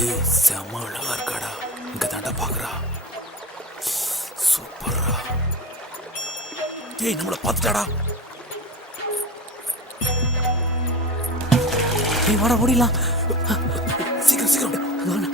டேய் செம்ம அழகா இருக்காடா. இங்க தாண்டா பாக்குறா. சூப்பரா. டேய் நம்மள பாத்துட்டாடா. டேய் வாடா ஓடிடலாம். சீக்கிரம் சீக்கிரம் போடா.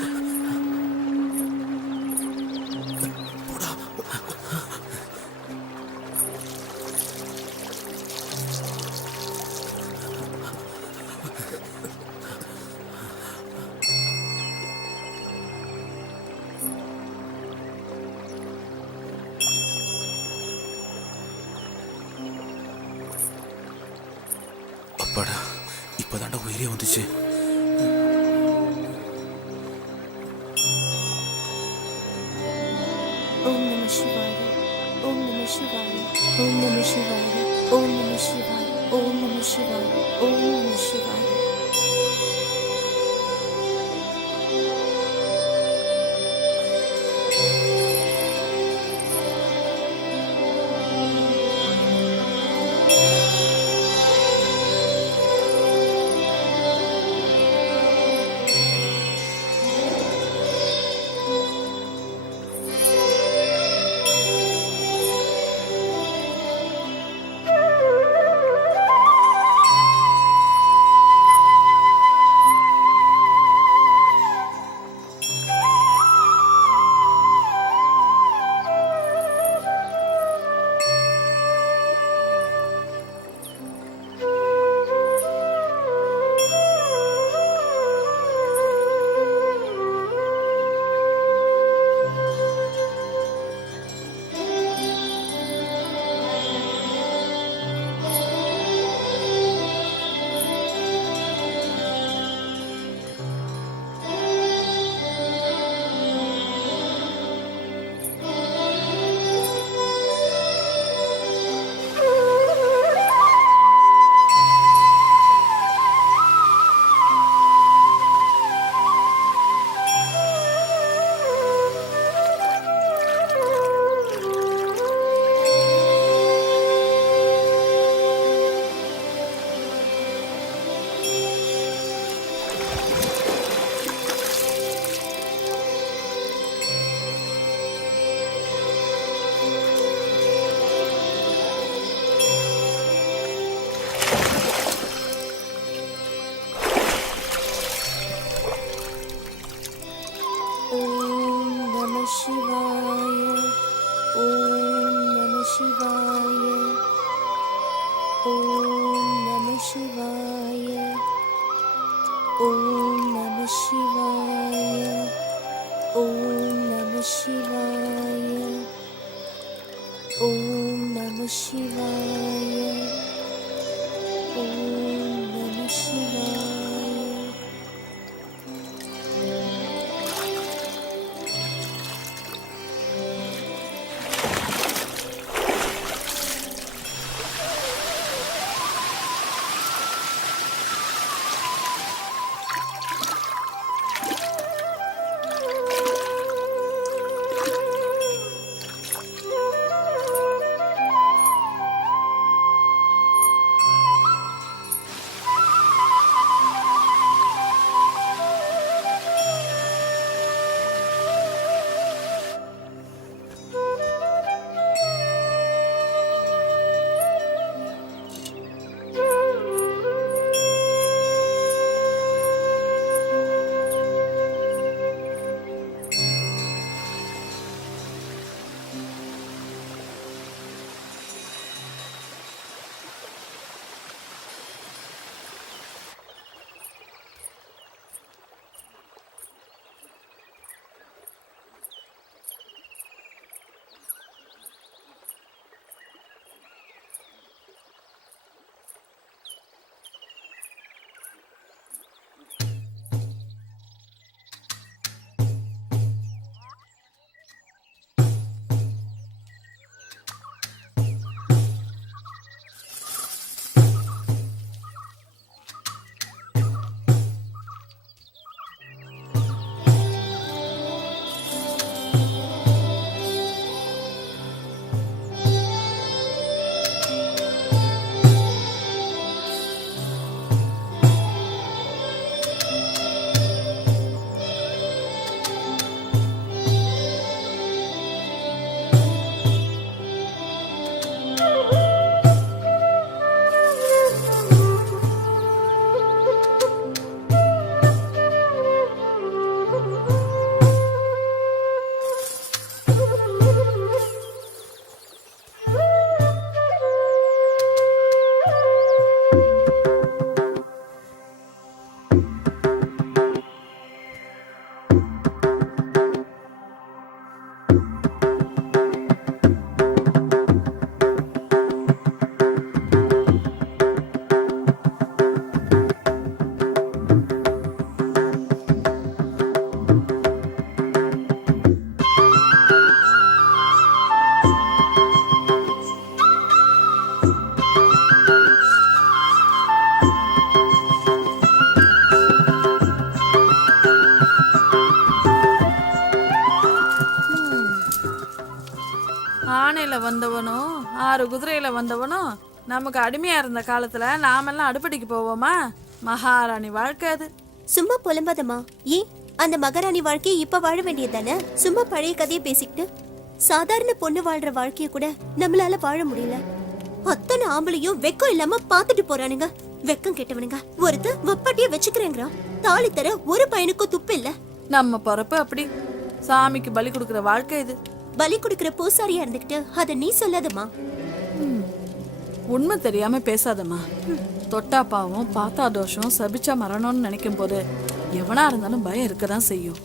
அப்பாடா இப்பதாண்டா உயிரே வந்துச்சு. ஓம் நம சிவாய ஓம் நம சிவாய ஓம் நம சிவாய ஓம் நம சிவாய ஓம் நம சிவாய ஓம் நம சிவாய. சிவாய ஓம் நம சிவாய ஓம் நம சிவாய ஓம் நம சிவாய ஓம் நம சிவாய ஓம் நம சிவாய ஓம் நம சிவாய. 6 குதிரையில வந்தவனும் நமக்கு அடிமையா இருந்த காலத்துல நாமெல்லாம் அடுப்படிக்கு போவோமா? மகாராணி வாழ்க்கை அது. சும்மா புலம்பாதம்மா. ஏன் அந்த மகாராணி வாழ்க்கையை இப்ப வாழ வேண்டியதானே? சும்மா பழைய கதையை பேசிக்கிட்டு சாதாரண பொண்ணு வாழ்ற வாழ்க்கைய கூட நம்மளால வாழ முடியல. அத்தனை ஆம்பளையும் வெக்கம் இல்லாம பாத்துட்டு போறானுங்க. வெக்கம் கெட்டவனுங்க. ஒருத்தன் வப்பாட்டிய வச்சுக்கிறேங்கிறான். தாலி தர ஒரு பையனுக்கும் துப்பு இல்ல. நம்ம பொறப்பு அப்படி. சாமிக்கு பலி கொடுக்கிற வாழ்க்கை இது. பலி கொடுக்கிற பூசாரியா இருந்துகிட்டு அத நீ சொல்லாதம்மா. உண்மை தெரியாம பேசாதம்மா. தொட்டா பாவம், பார்த்தா தோஷம், சபிச்சா மரணம்னு நினைக்கும் போது எவனா இருந்தாலும் பயம் இருக்கதான் செய்யும்.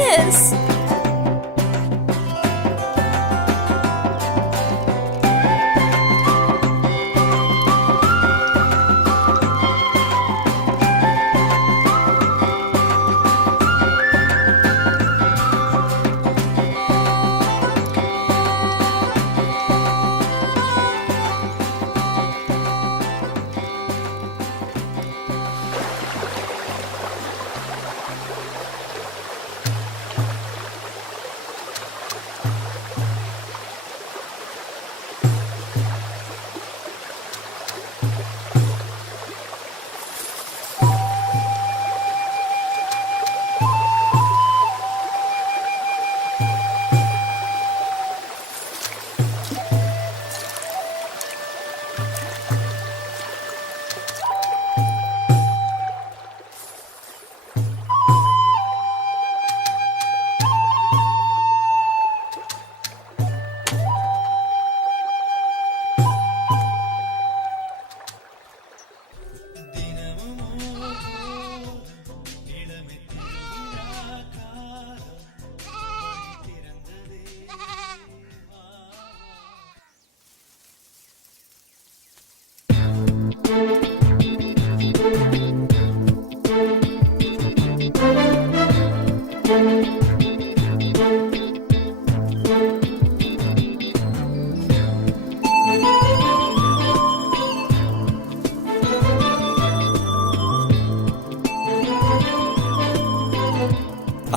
Yes.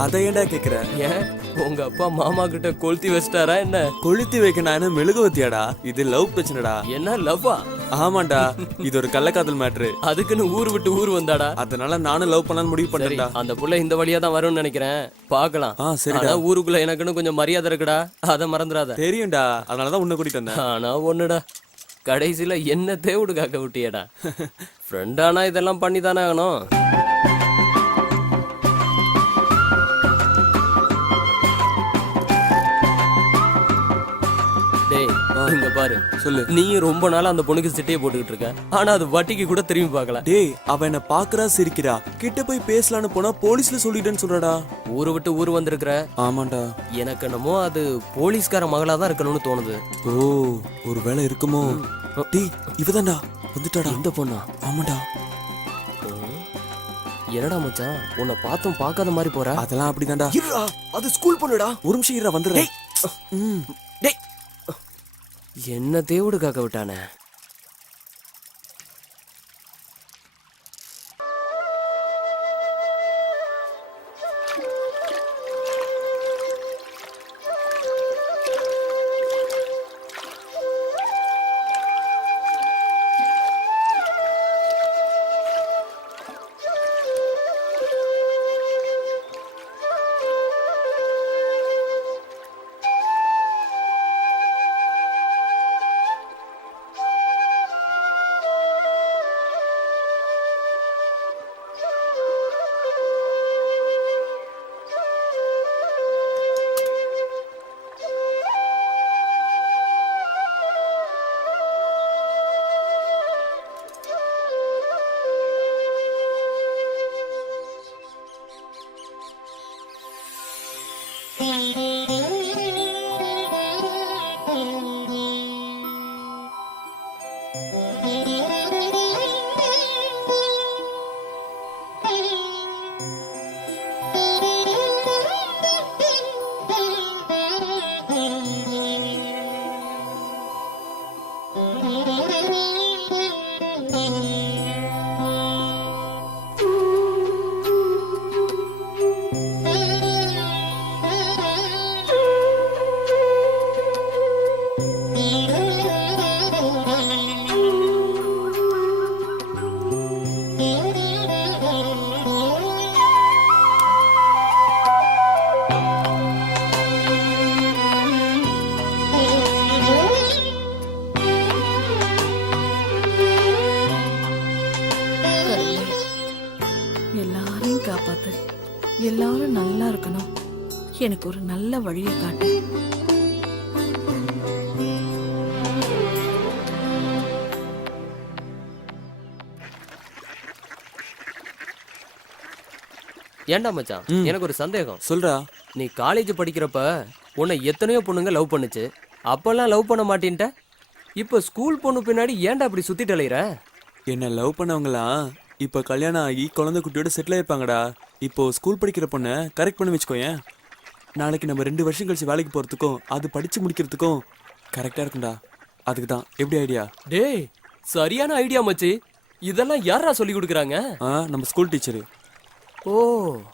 அதை ஏன்டா கேக்குற? ஏன் உங்க அப்பா மாமா கிட்ட கொளுத்தி வச்சிட்டாரா என்ன? கொளுத்தி வைக்க நான் என்ன மெழுகுவத்தியாடா? இது லவ் பிரச்சனைடா. என்ன லவ்வா? ஆமாண்டா, இது ஒரு கள்ளக்காதல் மேட்ரு. அதுக்குன்னு ஊர் விட்டு ஊர் வந்தாடா? அதனால நானும் லவ் பண்ணலாம்னு முடிவு சரி, பண்ணேன்டா. அந்த புள்ள இந்த வழியா தான் வரும்னு நினைக்கிறேன். பார்க்கலாம். சரிடா. ஆனா ஊருக்குள்ள எனக்குன்னு கொஞ்சம் மரியாதை இருக்குடா, அதை மறந்துடாத. தெரியும்டா, அதனாலதான் உன்னை கூட்டிட்டு வந்தேன். ஆனா ஒண்ணுடா, கடைசியில என்ன தேவுடு காக்க விட்டியடா. ஃப்ரெண்டானா இதெல்லாம் பண்ணி தானே ஆகணும். டேய், இங்க பாரு, சொல்லு. நீ ரொம்ப நாளா அந்த பொண்ணுக்கு சிட்டையை போட்டுக்கிட்டு இருக்க, ஆனா அது வட்டிக்கு கூட திரும்பி பார்க்கல. டேய், அவ என்ன பாக்குறா, சிரிக்கிறா. கிட்ட போய் பேசலான்னு போனா போலீஸ்ல சொல்லிட்டேன்னு சொல்றடா. ஊரை விட்டு ஊர் வந்திருக்கிற. ஆமாண்டா. எனக்கு என்னமோ அது போலீஸ்கார மகளா தான் இருக்கணும்னு தோணுது. ஓ, ஒரு வேளை இருக்குமோ? டேய், இவதான்டா வந்துட்டாடா. இந்த பொண்ணா? ஆமாண்டா. என்னடா மச்சான், உன்னை பார்த்தும் பார்க்காத மாதிரி போற. அதெல்லாம் அப்படிதான்டா. இருடா, அது ஸ்கூல் பொண்ணுடா. ஒரு நிமிஷம் இருடா, வந்துடுறேன். டேய், என்ன தேவுடு காக்க விட்டானே. கடவுளே, எல்லாரையும் காப்பாத்து. எல்லாரும் நல்லா இருக்கணும். எனக்கு ஒரு நல்ல வழியை காட்டு. ஏன்டா மச்சான், எனக்கு ஒரு சந்தேகம். சொல்றா. நீ காலேஜ் படிக்கிறப்ப உன்னை எத்தனையோ பொண்ணுங்க லவ் பண்ணுச்சு. அப்பெல்லாம் லவ் பண்ண மாட்டேன்ட்ட. இப்போ ஸ்கூல் பொண்ணு பின்னாடி ஏன்டா அப்படி சுத்திட்டு அலையிற? என்ன லவ் பண்ணவங்களாம் இப்ப கல்யாணம் ஆகி குழந்தை குட்டியோட செட்டில் ஆயிருப்பாங்கடா. இப்போ ஸ்கூல் படிக்கிற பொண்ணை கரெக்ட் பண்ணி வச்சுக்கோயேன். நாளைக்கு நம்ம 2 வருஷம் கழிச்சு வேலைக்கு போறதுக்கும் அது படிச்சு முடிக்கிறதுக்கும் கரெக்டா இருக்கும்டா. அதுக்கு தான். எப்படி ஐடியா? டேய், சரியான ஐடியா மச்சி. இதெல்லாம் யாரா சொல்லி கொடுக்குறாங்க? நம்ம ஸ்கூல் டீச்சரு. ஓ,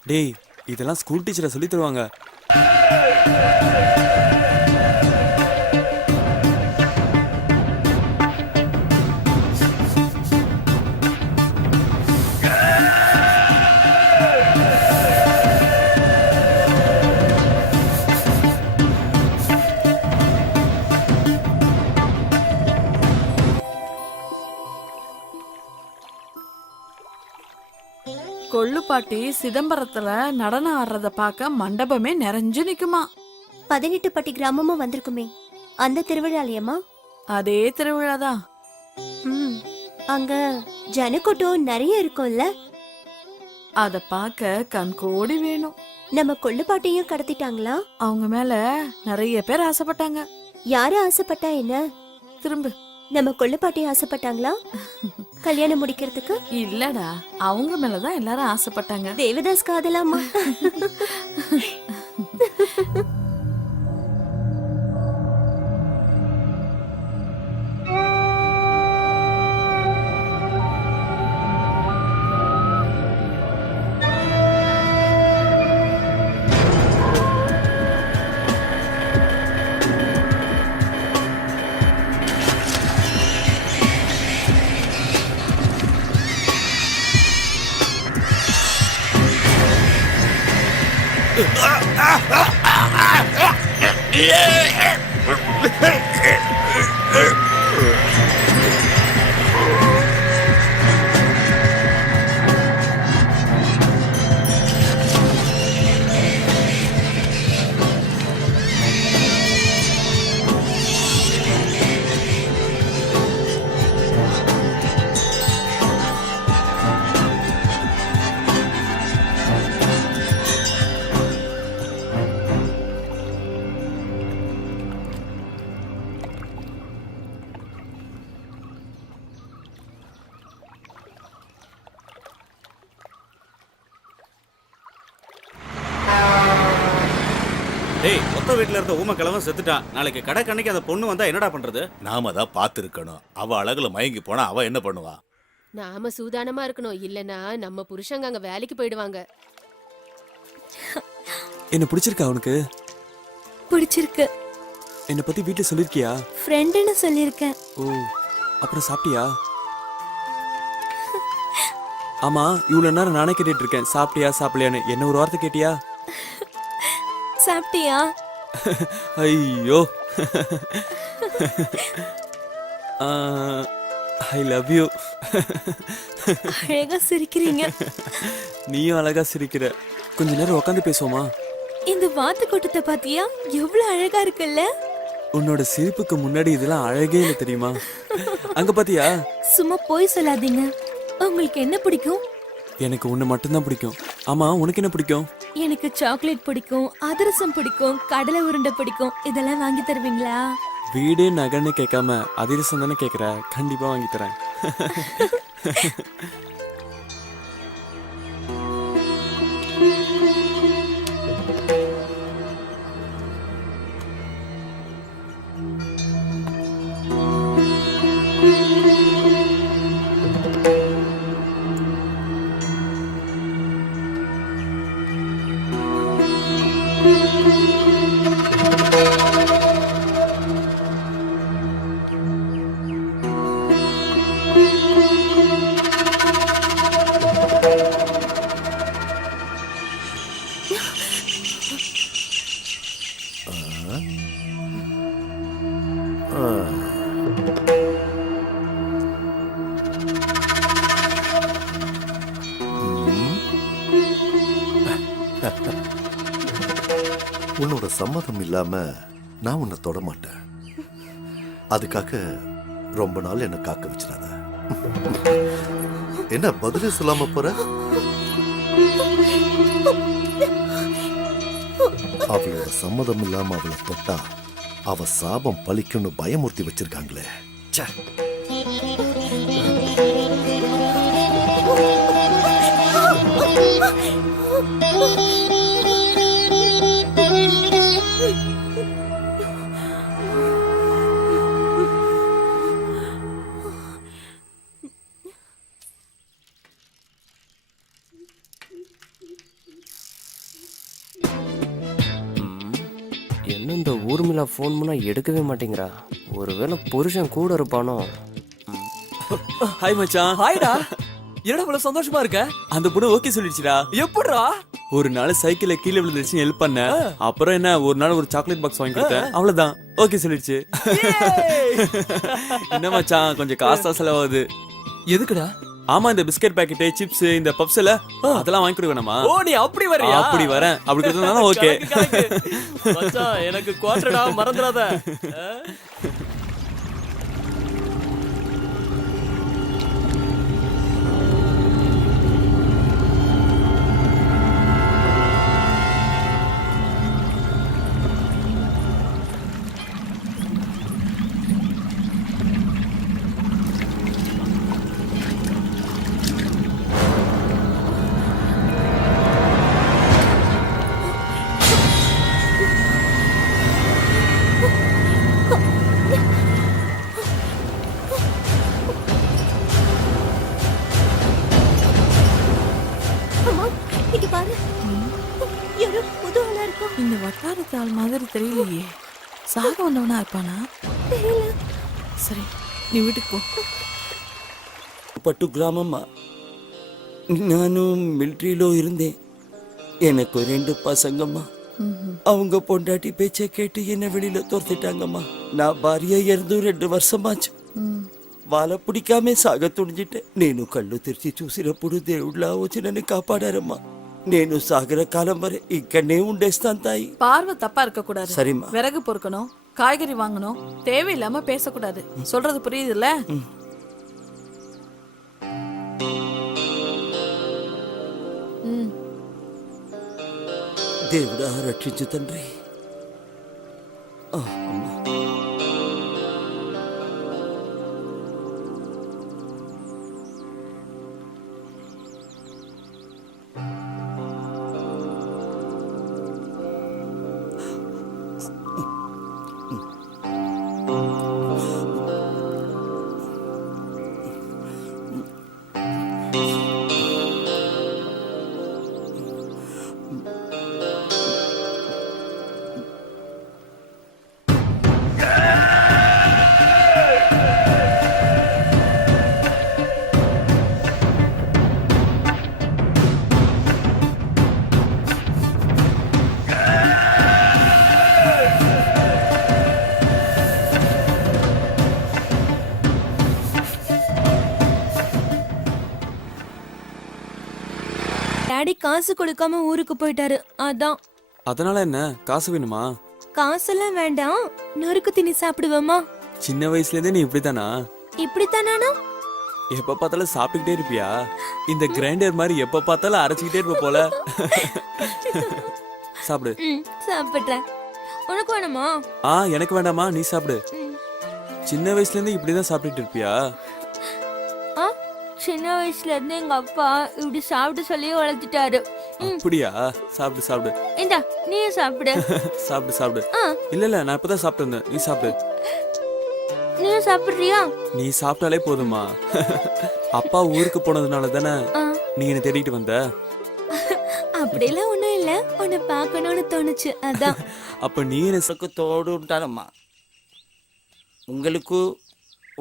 டேய், இதெல்லாம் ஸ்கூல் டீச்சரை சொல்லி தருவாங்க. கொள்ளுப்பாட்டி சிதம்பரத்துல நடனம் ஆடுறத பார்க்க மண்டபமே நிறைஞ்சு நிக்குமா. 18 பட்டி கிராமமும் வந்திருக்குமே, அந்த திருவிழாலயம்மா? அதே திருவிழாதான். அங்க ஜனக்கூட்டம் நிறைய இருக்கும்ல. அத பார்க்க கண்கோடி வேணும். நம்ம கொள்ளுப்பாட்டையும் கடத்திட்டாங்களா? அவங்க மேல நிறைய பேர் ஆசைப்பட்டாங்க. யாரு ஆசைப்பட்டா என்ன? திரும்ப நம்ம கொள்ளுப்பாட்டி ஆசைப்பட்டாங்களா கல்யாணம் முடிக்கிறதுக்கு? இல்லடா, அவங்க மேலதான் எல்லாரும் ஆசைப்பட்டாங்க. தேவதாஸ் காதலாமா? டேய், மொத்த வீட்டுல இருந்த ஊமை கிழவன் செத்துட்டான். நாளைக்கு கடை கண்ணைக்கு அந்த பொண்ணு வந்தா என்னடா பண்றது? நாம தான் பார்த்துருக்கணும். அவ அழகுல மயங்கி போனா அவ என்ன பண்ணுவா? நாம சூதானமா இருக்கணும், இல்லனா நம்ம புருஷங்க அங்க வேலைக்கு போயிடுவாங்க. என்ன பிடிச்சிருக்கா உனக்கு? பிடிச்சிருக்கு. என்னை பத்தி வீட்டுல சொல்லிருக்கியா? ஃப்ரெண்டுன்னு சொல்லிருக்கேன். ஓ, அப்புறம் சாப்பிட்டியா? ஆமா, இவ்வளவு நேரம் நானே கேட்டுட்டு இருக்கேன் சாப்பிட்டியா சாப்பிடலையான்னு. என்ன ஒரு வார்த்தை கேட்டியா? சாப்பிட்டியா? ஐயோ, ஐ லவ் யூ. அழகா சிரிக்கிறீங்க. நீயும் அழகா சிரிக்கிற. கொஞ்ச நேரம் உட்காந்து பேசுவோமா? இந்த வாத்து கூட்டத்தை பாத்தியா? எவ்வளவு அழகா இருக்குல்ல. உன்னோட சிரிப்புக்கு முன்னாடி இதெல்லாம் அழகே இல்லை தெரியுமா? அங்க பாத்தியா? சும்மா போய் சொல்லாதீங்க. உங்களுக்கு என்ன பிடிக்கும்? எனக்கு உன்னை மட்டும்தான் பிடிக்கும். ஆமா, உனக்கு என்ன பிடிக்கும்? எனக்கு சாக்லேட் பிடிக்கும், அதிரசம் பிடிக்கும், கடலை உருண்டை பிடிக்கும். இதெல்லாம் வாங்கி தருவீங்களா? வீடு நகைன்னு கேட்காம அதிரசம் தானே கேட்குற, கண்டிப்பா வாங்கி தரேன். உன்னோட சம்மதம் இல்லாம நான் உன்னை தொட மாட்டேன். அதுக்காக ரொம்ப நாள் என்ன காக்க வச்சிடாத. என்ன பதிலே சொல்லாம போற? அவளோட சம்மதம் இல்லாம அவளை தொட்டா அவ சாபம் பழிக்கும்னு பயமுறுத்தி வச்சிருக்காங்களே. ச்சே. என்ன இந்த ஊர்மிளா ஃபோன் பண்ணா எடுக்கவே மாட்டேங்கிறா? ஒருவேளை புருஷன் கூட இருப்பானோ? ஹாய் மச்சான். ஹாய்டா. என்னடா இவ்வளவு சந்தோஷமா இருக்க? அந்த பொண்ணு ஓகே சொல்லிடுச்சுடா. எப்படிடா? ஒரு நாள் சைக்கிள்ல கீழே விழுந்துருச்சு, ஹெல்ப் பண்ண. அப்புறம் என்ன, ஒரு நாள் ஒரு சாக்லேட் பாக்ஸ் வாங்கி கொடுத்தேன், அவ்வளவுதான் ஓகே சொல்லிடுச்சு. என்ன மச்சான், கொஞ்சம் காசா செலவாகுது. எதுக்குடா? ஆமா, இந்த பிஸ்கட் பாக்கெட், சிப்ஸ், இந்த பப்ஸ் எல்லாம் அதெல்லாம் வாங்கி கொடுக்க வேணாமா? ஓ, நீ அப்படி வரியா? அப்படி வரேன். அப்படி கொடுத்தா ஓகே. மச்சான், எனக்கு குவார்டர்டா, மறந்துடாத. அம்மா, இங்க பாரு. யாரோ புது ஆளா இருக்கும். இந்த வட்டாரத்து ஆள் மாதிரி தெரியலையே. சாக வந்தவனா இருப்பானா? தெரியல. சரி, நீ வீட்டுக்கு போ. పట్టు గ్రామమ్మా. నేను మిలిటరీలో இருந்தேன். எனக்கு 2 பசங்கம்மா. அவங்க பொண்டாட்டி பேச்சை கேட்டு என்ன வெளியில துரத்திட்டாங்கம்மா. நான் భార్య இறந்து 2 வருஷமாச்சு. వాళ్ళ పిడికామే సాగ తుడిజిట్టే. నేను కళ్ళు తెరిచి చూసినప్పుడు దేవుళ్ళ వచ్చి నన్ను కాపాడారమ్మా. నేను సాగర కాలం వరే ఇక్కడనే ఉండేస్తాను తాయి. பார்வை தப்பா இருக்க கூடாது. சரிம்மா. விறகு பொறுக்கணும், காய்கறி வாங்கணும், தேவையில்லாம பேசக்கூடாது. சொல்றது புரியுதுல்ல? దేవుడా రక్షించు తండ్రి. అమ్మా. டாடி காசு கொடுக்காம ஊருக்கு போயிட்டாரு. அதான். அதனால என்ன, காசு வேணுமா? காசெல்லாம் வேண்டாம், நொறுக்கு திணி சாப்பிடுவோமா? சின்ன வயசுல இருந்தே நீ இப்படித்தானா? இப்படித்தானா? எப்ப பார்த்தாலும் சாப்பிட்டுக்கிட்டே இருப்பியா? இந்த கிரைண்டர் மாதிரி எப்ப பார்த்தாலும் அரைச்சிக்கிட்டே இருப்ப போல. சாப்பிடு. சாப்பிடுறேன். உனக்கு வேணுமா? எனக்கு வேண்டாமா, நீ சாப்பிடு. சின்ன வயசுல இருந்து இப்படிதான் சாப்பிட்டுட்டு இருப்பியா? சின்ன வயசுல இருந்து எங்க அப்பா இப்படி சாப்பிட்டு சொல்லி வளர்த்துட்டாரு. அப்படியா? சாப்பிடு சாப்பிடு. இந்தா நீயும் சாப்பிடு. சாப்பிடு சாப்பிடு. இல்ல நான் இப்பதான் சாப்பிட்டு இருந்தேன், நீ சாப்பிடு. நீயும் சாப்பிடுறியா? நீ சாப்பிட்டாலே போதுமா. அப்பா ஊருக்கு போனதுனால தானே நீ என்ன தேடிட்டு வந்த. அப்படிலாம் ஒண்ணும் இல்ல, உன்னை பார்க்கணும்னு தோணுச்சு அதான். அப்ப நீ என்ன எனக்கு தோடுன்ட்டானம்மா. உங்களுக்கு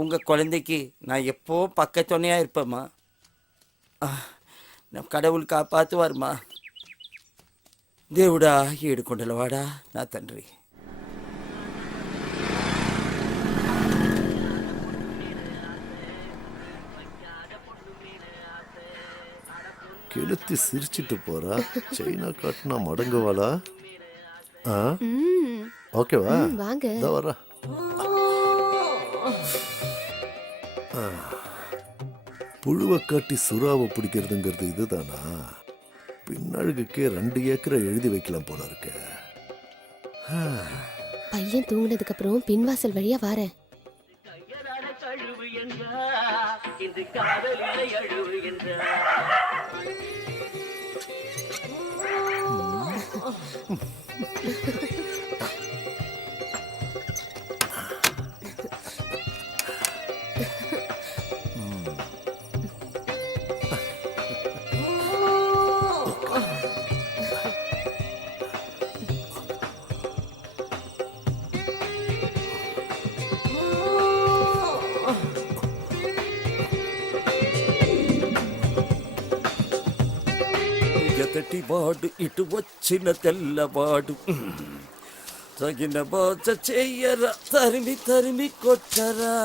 உங்க குழந்தைக்கு நான் எப்போ பக்கத்துணையா இருப்பேம்மா. நம்ம கடவுள் காப்பாத்துவாருமா. దేవుడా ఏడుకొండలవాడా నా తండ్రి. கெளுத்தி சிரிச்சிட்டு போறா, சைனா காட்டினா மடங்குவாளா? ஓகேவா? வாங்க. இதோ வரா. புழுவை காட்டி சுறாவை பிடிக்கிறதுங்கிறது இதுதானா? பின்னழுகுக்கே 2 ஏக்கரை எழுதி வைக்கலாம் போல இருக்க. பையன் தூங்குனதுக்கு அப்புறம் பின்வாசல் வழியா வாரேன். ఎదటి వాడు ఇటు వచ్చిన తెల్లవాడు తగిన బాధ చెయ్యరా, తరిమి తరిమి కొట్టరా.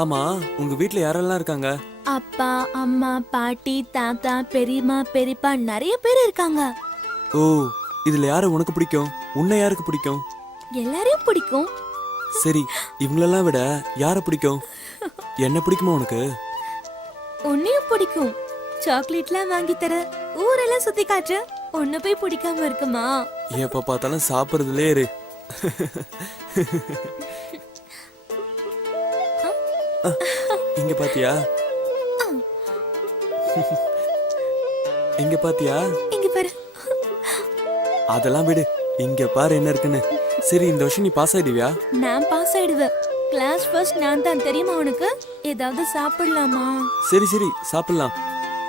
ஆமா, உங்க வீட்ல யாரெல்லாம் இருக்காங்க? அப்பா, அம்மா, பாட்டி, தாத்தா, பெரியம்மா, பெரியப்பா நிறைய பேர் இருக்காங்க. ஓ, இதுல யார உனக்கு பிடிக்கும்? உன்னை யாருக்கு பிடிக்கும்? எல்லாரையும் பிடிக்கும். சரி, இவங்களெல்லாம் விட யார பிடிக்கும்? என்ன பிடிக்குமா உனக்கு? உன்னையும் பிடிக்கும். சாக்லேட்லாம் வாங்கி தர, ஊரெல்லாம் சுத்தி காற்று. ஒன்னு போய் பிடிக்காம இருக்குமா? எப்ப பார்த்தாலும் சாப்பிடுறதுலே இரு. இங்க பாத்தியா? இங்க பாத்தியா? இங்க பாரு. அதெல்லாம் விடு, இங்க பாரு என்ன இருக்குன்னு. சரி, இந்த வருஷம் நீ பாஸ் ஆயிடுவியா? நான் பாஸ் ஆயிடுவேன். கிளாஸ் ஃபர்ஸ்ட் நான் தான், தெரியுமா உனக்கு? ஏதாவது சாப்பிடலாமா? சரி சரி, சாப்பிடலாம்.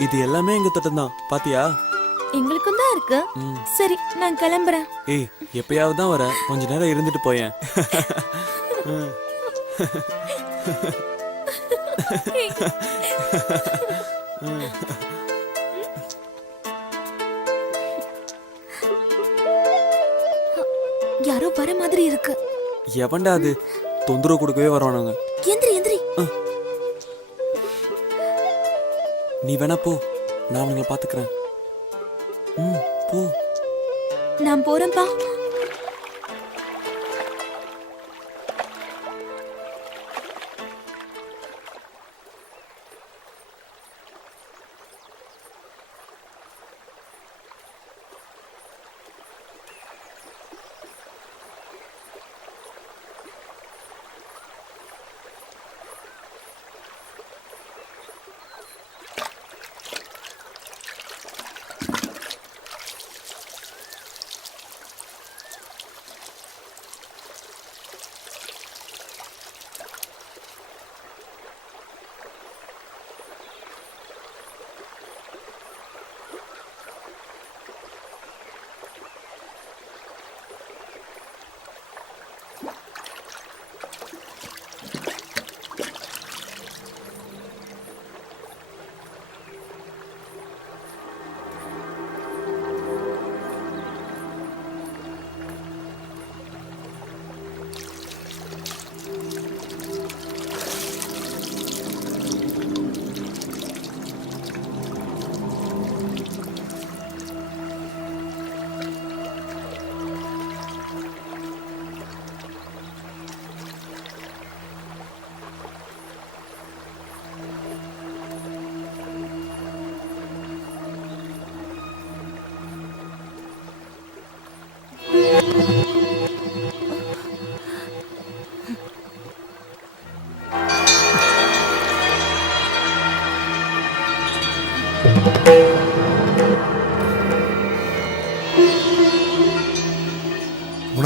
இது எல்லாமே எங்க தோட்டம் தான், பாத்தியா? எங்களுக்கும் தான் இருக்கு. சரி, நான் கிளம்புறேன். ஏய், எப்பயாவது தான் வரேன், கொஞ்ச நேரம் இருந்துட்டு போயேன். யாரோ வர மாதிரி இருக்கு. எவன்டா அது? தொந்தரவு கொடுக்கவே வருவானுங்க. எந்திரி எந்திரி. நீ வேணா போ, நான் அவங்களை பாத்துக்கிறேன். போ. நான் போறேன்பா.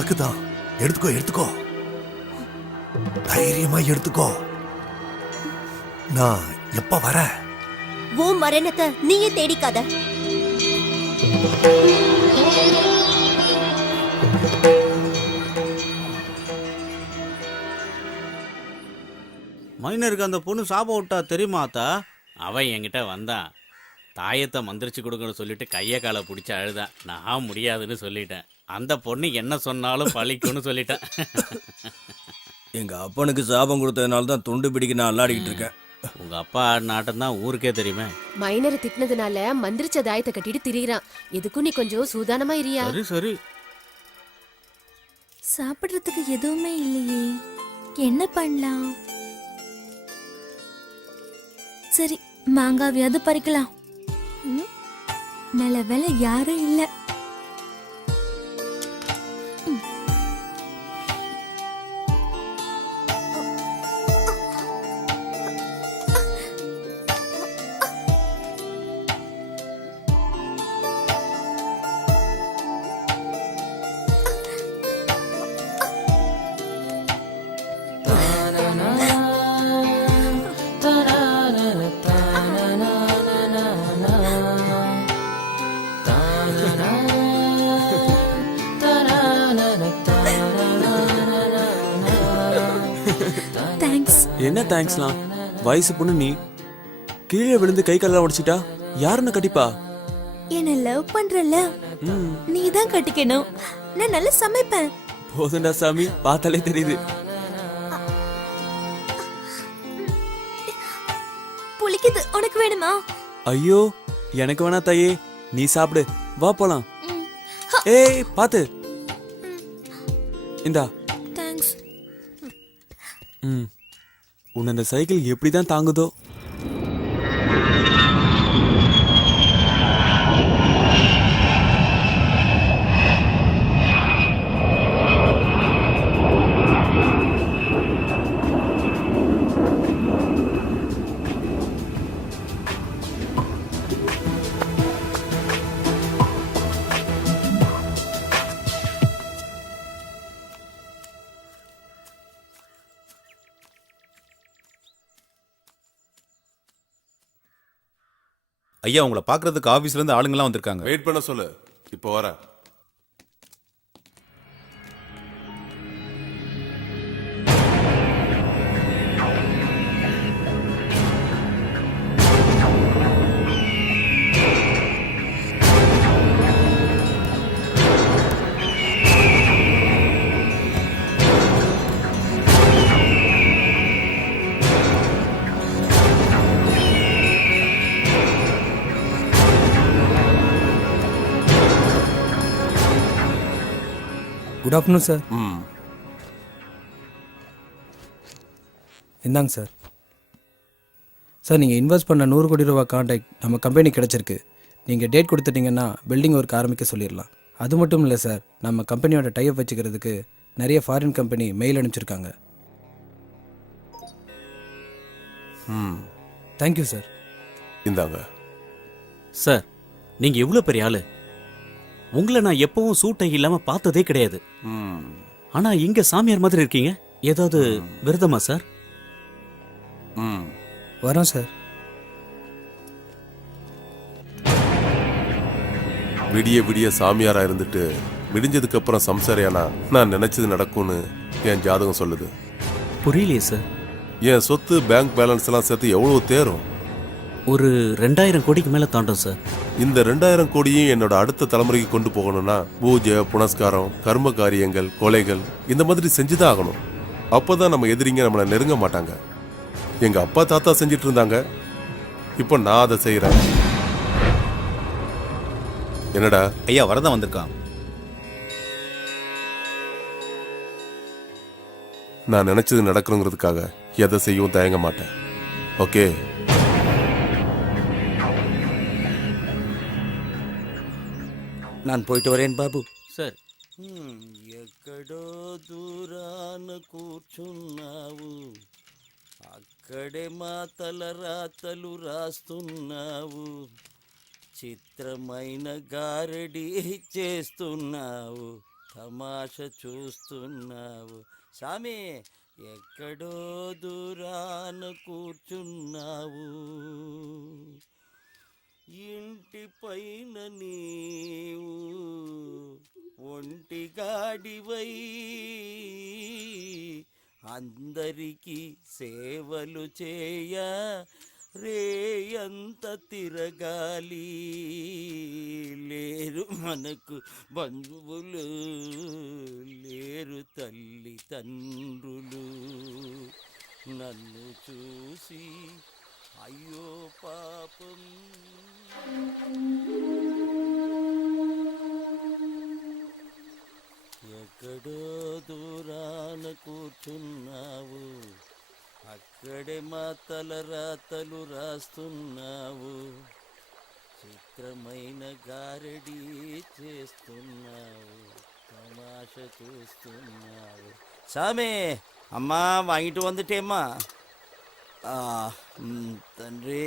உனக்கு தான். எடுத்துக்கோ எடுத்துக்கோ, தைரியமா எடுத்துக்கோ. நான் எப்ப வர? உன் மரணத்தை நீயே தேடிக்காத. மைனருக்கு அந்த பொண்ணு சாபம் விட்டா தெரியுமா அத்தா? அவன் என்கிட்ட வந்தான், தாயத்தை மந்திரிச்சு கொடுக்கணும்னு சொல்லிட்டு கையை காலை பிடிச்சி அழுதான். நான் முடியாதுன்னு சொல்லிட்டேன். அந்த பொண்ணு என்ன சொன்னாலும் பழிக்கும்னு சொல்லிட்டேன். எங்க அப்பனுக்கு சாபம் கொடுத்ததுனால தான் துண்டு பிடிக்க நான் அல்லாடிக்கிட்டு இருக்கேன். உங்க அப்பா ஆடின ஆட்டம் தான் ஊருக்கே தெரியுமே. மைனரை திட்டினதுனால மந்திரிச்ச தாயத்தை கட்டிட்டு திரியிறான். எதுக்கும் நீ கொஞ்சம் சூதானமா இரியா. சரி சரி. சாப்பிடுறதுக்கு எதுவுமே இல்லையே, என்ன பண்ணலாம்? சரி, மாங்காவியாவது பறிக்கலாம். நல்ல வேலை யாரும் இல்ல. தேங்க்ஸ். என்ன தேங்க்ஸ்லாம்? வயசு பொண்ணு நீ, கீழே விழுந்து கை காலெல்லாம் உடைச்சிட்டா யாருன்னு கட்டிப்பா? என்ன லவ் பண்றல, நீ தான் கட்டிக்கணும். நான் நல்லா சமைப்பேன். போதுண்டா சாமி, பார்த்தாலே தெரியுது. புளிக்குது, உனக்கு வேணுமா? ஐயோ, எனக்கு வேணா தாயே, நீ சாப்பிடு. வா போலாம். ஏய் பாத்து, இந்தா. தேங்க்ஸ். உன்னை அந்த சைக்கிள் எப்படிதான் தாங்குதோ. ஐயா, உங்களை பார்க்கறதுக்கு ஆபீஸ்ல இருந்து ஆளுங்கெல்லாம் வந்திருக்காங்க. வெயிட் பண்ண சொல்லு, இப்போ வர. Good afternoon sir. இந்தாங்க சார். சார், நீங்கள் இன்வெஸ்ட் பண்ண 100 கோடி ரூபா கான்ட்ராக்ட் நம்ம கம்பெனி கிடச்சிருக்கு. நீங்கள் டேட் கொடுத்துட்டீங்கன்னா பில்டிங் ஒர்க் ஆரம்பிக்க சொல்லிடலாம். அது மட்டும் இல்லை சார், நம்ம கம்பெனியோட டைப் வச்சுக்கிறதுக்கு நிறைய ஃபாரின் கம்பெனி மெயில் அனுப்பிச்சிருக்காங்க. Thank you sir. இந்தாங்க சார், நீங்க எவ்வளவு பெரிய ஆளு. உங்களை நான் எப்பவும் சூட்டை இல்லாம பார்த்ததே கிடையாது. ஆனா இங்க சாமியார் மாதிரி இருக்கீங்க. ஏதாவது விரதமா சார்? வரோம் சார். விடிய விடிய சாமியாரா இருந்துட்டு விடிஞ்சதுக்கு அப்புறம் சம்சாரியானா நான் நினைச்சது நடக்கும்னு என் ஜாதகம் சொல்லுது. புரியலையே சார். என் சொத்து, பேங்க் பேலன்ஸ் எல்லாம் சேர்த்து எவ்வளவு தேரும்? ஒரு 2000 கோடிக்கு மேல தாண்டும் சார். இந்த 2000 கோடியும் என்னோட அடுத்த தலைமுறைக்கு கொண்டு போகணும்னா பூஜை, புனஸ்காரம், கர்ம காரியங்கள், கொலைகள் இந்த மாதிரி செஞ்சுதான் ஆகணும். அப்பதான் நம்ம எதிரிங்க நம்மளை நெருங்க மாட்டாங்க. எங்க அப்பா தாத்தா செஞ்சிட்டு இருந்தாங்க, இப்போ நான் அதை செய்யறேன். என்னடா? ஐயா, வரதான் வந்திருக்கான். நான் நினைச்சது நடக்கணுங்கிறதுக்காக எதை செய்யவும் தயங்க மாட்டேன். ஓகே? நான் போயிட்டு வரேன் బాబు. சார், ఎక్కడో దూరాన కూర్చున్నావు, అక్కడే మాతల రాతలు రాస్తున్నావు, చిత్రమైన గారడి చేస్తున్నావు, తమాష చూస్తున్నావు సామి ఎక్కడో దూరాన కూర్చున్నావు ఇంటి పైన నీవు ఒంటిగాడివై అందరికీ సేవలు చేయ రేయంత తిరగాలి లేరు మనకు బంధువులు లేరు తల్లి తండ్రులు నన్ను చూసి అయ్యో పాపం ఎక్కడో దూరాన కూర్చున్నావు అక్కడే మా తలరాతలు రాస్తున్నావు చిత్రమైన గారడీ చేస్తున్నావు తమాష చూస్తున్నావు சாமி அம்மா வாங்கிட்டு வந்துட்டேம்மா తండ్రి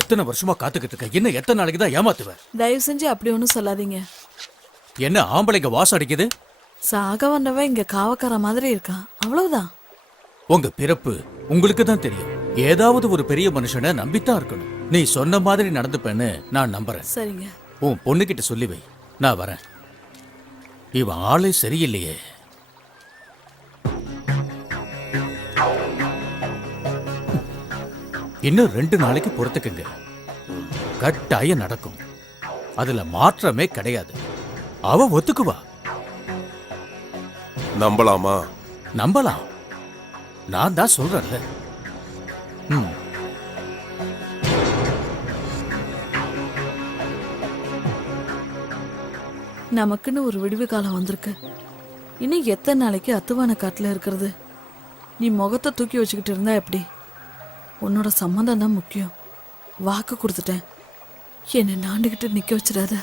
எத்தனை வருஷமா காத்துக்கிட்டு இருக்க என்ன எத்தனை நாளைக்கு தான் ஏமாத்துவ தயவு செஞ்சு அப்படி ஒன்றும் சொல்லாதீங்க. என்ன ஆம்பளைங்க வாசம் அடிக்குது? சாக வந்தவன் இங்க காவக்கார மாதிரி இருக்கான், அவ்வளவுதான். உங்க பிறப்பு உங்களுக்கு தான் தெரியும். ஏதாவது ஒரு பெரிய மனுஷனை நம்பித்தான் இருக்கணும். நீ சொன்ன மாதிரி நடந்துப்பேன்னு நான் நம்புறேன். சரிங்க. உன் பொண்ணுகிட்ட சொல்லி வை, நான் வரேன். இவன் ஆளே சரியில்லையே. இன்னும் 2 நாளைக்கு பொறுத்துக்குங்க, கட்டாயம் நடக்கும். அதுல மாற்றமே கிடையாது. அவ ஒத்துக்குவா. நம்பலாமா? நம்பலாம். நான் தான் சொல்றேன்ல. நமக்குன்னு ஒரு விடுவி காலம் வந்திருக்கு. இன்னும் எத்தனை நாளைக்கு அத்துவான காட்டுல இருக்கிறது? நீ முகத்தை தூக்கி வச்சுக்கிட்டு இருந்தா எப்படி? உன்னோட சம்மந்தம் தான் முக்கியம். வாக்கு கொடுத்துட்டேன், என்னை நாண்டுகிட்டு நிக்க வச்சிடாத.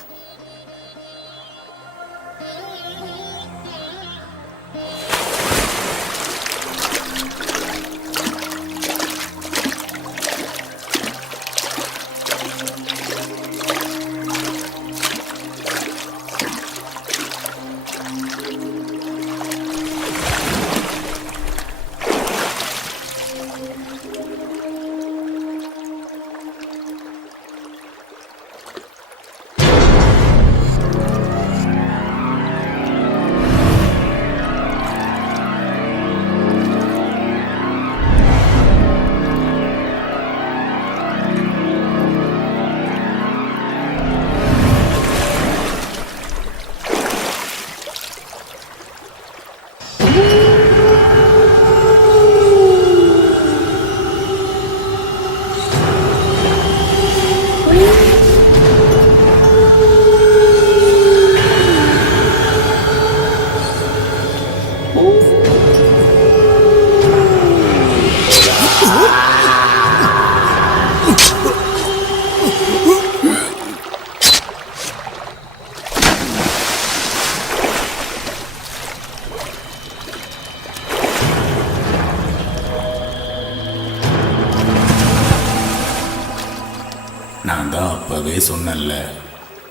நான் தான் அப்பவே சொன்னேன்ல,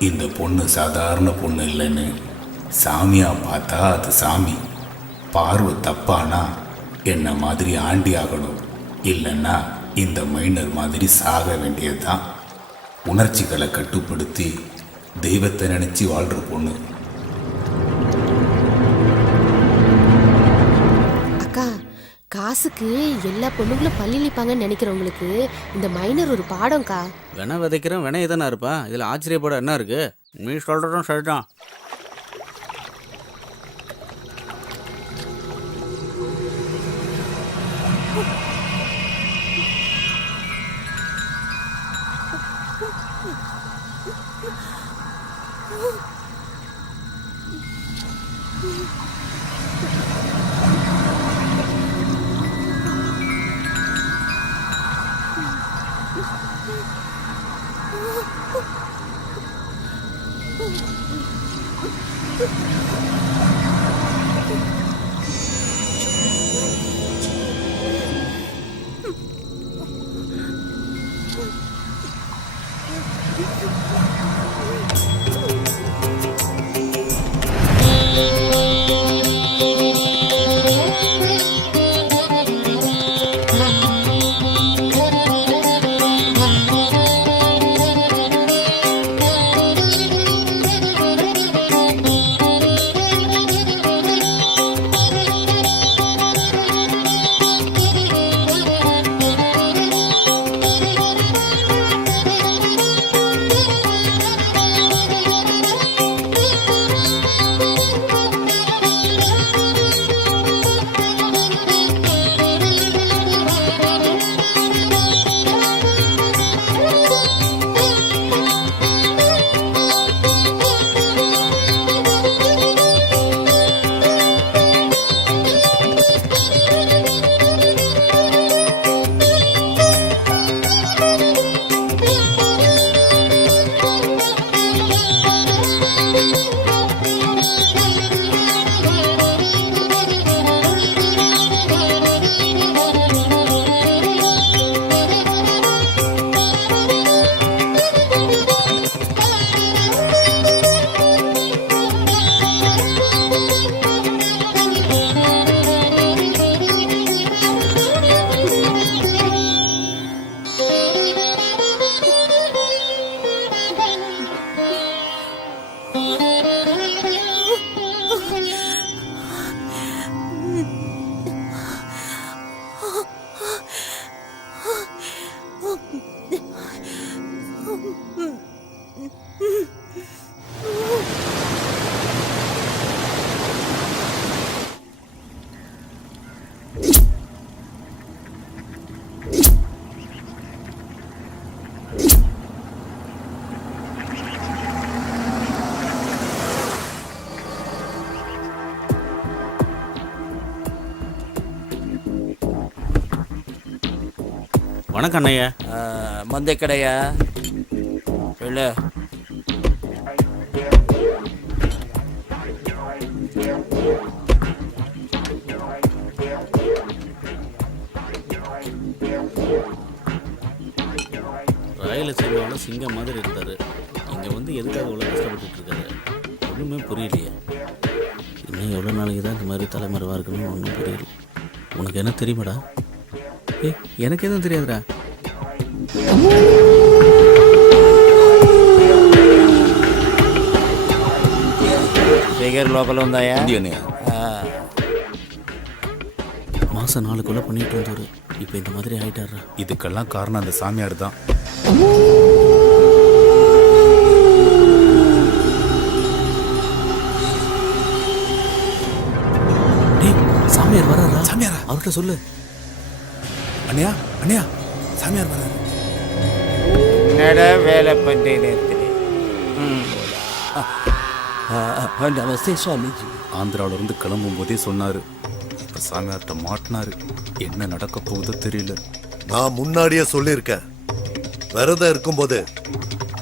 இந்த பொண்ணு சாதாரண பொண்ணு இல்லைன்னு. சாமியா பார்த்தா அது சாமி, பார்வை தப்பானா என்ன மாதிரி ஆண்டி ஆகணும், இல்லைன்னா இந்த மைனர் மாதிரி சாக வேண்டியதுதான். உணர்ச்சிகளை கட்டுப்படுத்தி தெய்வத்தை நினைச்சு வாழ்ற பொண்ணு. அக்கா, காசுக்கு எல்லா பொண்ணுங்களும் பள்ளி நிற்பாங்கன்னு நினைக்கிறவங்களுக்கு இந்த மைனர் ஒரு பாடம்க்கா. வினை விதைக்கிறோம் வினை தானே இருப்பா, இதில் ஆச்சரியப்பட என்ன இருக்கு? நீ சொல்கிறதும் சரிதான். வணக்கம் அண்ணையா. மந்தை கடையா? இல்லை, ரயில சேர்ந்தவங்க சிங்கம் மாதிரி இருந்தார். இங்கே வந்து எதுக்காக இவ்வளோ கஷ்டப்பட்டுட்டு இருக்காரு ஒன்றுமே புரியலையே. இன்னும் எவ்வளோ நாளைக்கு தான் இந்த மாதிரி தலைமறைவாக இருக்கணும்னு ஒன்றும் புரியல. உனக்கு என்ன தெரியுமாடா? எனக்கு எதுவும் தெரியாதுடா. சேகர் லோக்கல் வந்தாயா? மாதம் 4 கொலை பண்ணிட்டு வந்தார். இப்போ இந்த மாதிரி ஆயிட்டாரா? இதுக்கெல்லாம் காரணம் அந்த சாமியார் தான். சாமியார் வராரா? சாமியாரா? அவர்கிட்ட சொல்லு. அண்ணையா, அண்ணையா, சாமியார் வராரு. என்னடா வேலை பண்ணுறேன்? நமஸ்தே சுவாமிஜி. ஆந்திராவில இருந்து கிளம்பும் போதே சொன்னாரு. இப்ப சாமியார்ட்ட மாட்டினாரு. என்ன நடக்க போகுதோ தெரியல. நான் முன்னாடியே சொல்லியிருக்கேன், விரதம் இருக்கும்போது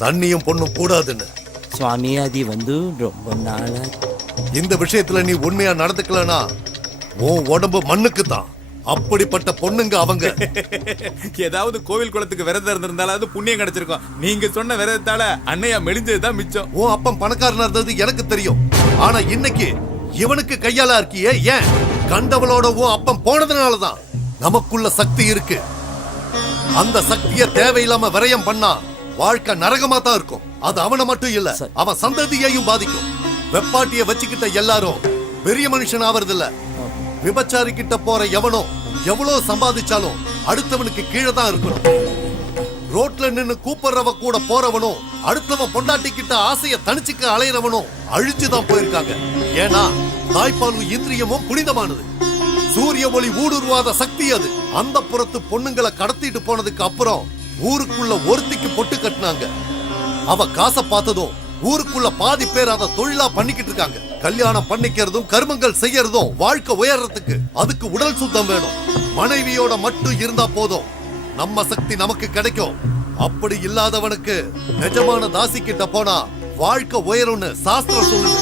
தண்ணியும் பொண்ணும் கூடாதுன்னு. சுவாமி அது வந்து ரொம்ப நாளா இந்த விஷயத்துல நீ உண்மையா நடந்துக்கலனா உன் உடம்பு மண்ணுக்கு தான். அப்படிப்பட்ட பொண்ணுங்க அவங்க. ஏதாவது கோவில் குளத்துக்கு விரதம் இருந்திருந்தாலும் அது புண்ணியம் கிடைச்சிருக்கும். நீங்க சொன்ன விரதத்தால அண்ணையா மெலிஞ்சதுதான் மிச்சம். உன் அப்பன் பணக்காரனா இருந்தது எனக்கு தெரியும். ஆனா இன்னைக்கு இவனுக்கு கையால இருக்கியே ஏன்? கண்டவளோடவும் அப்பம் போனதுனாலதான். நமக்குள்ள சக்தி இருக்கு. அந்த சக்தியை தேவையில்லாம விரயம் பண்ணா வாழ்க்கை நரகமா தான் இருக்கும். அது அவனை மட்டும் இல்ல, அவன் சந்ததியையும் பாதிக்கும். வெப்பாட்டிய வச்சுக்கிட்ட எல்லாரும் பெரிய மனுஷன் ஆவறதில்ல. விபச்சாரி கிட்ட போற எவனோ எவ்வளவு சம்பாதிச்சாலும் அடுத்தவனுக்கு கீழே தான் இருக்கணும். ரோட்ல நின்னு கூப்பிடுறவ கூட போறவனும் அடுத்தவன் பொண்டாட்டி கிட்ட ஆசைய தனிச்சுக்க அலையிறவனும் அழிச்சுதான் போயிருக்காங்க. ஏன்னா தாய்ப்பாலும் இந்திரியமும் புனிதமானது. சூரிய ஒளி ஊடுருவாத சக்தி அது. அந்த புறத்து பொண்ணுங்களை கடத்திட்டு போனதுக்கு அப்புறம் ஊருக்குள்ள ஒருத்திக்கு பொட்டு கட்டினாங்க. அவ காசை பார்த்ததும் ஊருக்குள்ள பாதி பேர் அதை தொழிலா பண்ணிக்கிட்டு இருக்காங்க. கல்யாணம் பண்ணிக்கிறதும் கர்மங்கள் செய்யறதும் வாழ்க்கை உயர்றதுக்கு அதுக்கு உடல் சுத்தம் வேணும். மனைவியோட மட்டும் இருந்தா போதும், நம்ம சக்தி நமக்கு கிடைக்கும். அப்படி இல்லாதவனுக்கு நிஜமான தாசி கிட்ட போனா வாழ்க்கை உயரும்னு சாஸ்திரம் சொல்லுது.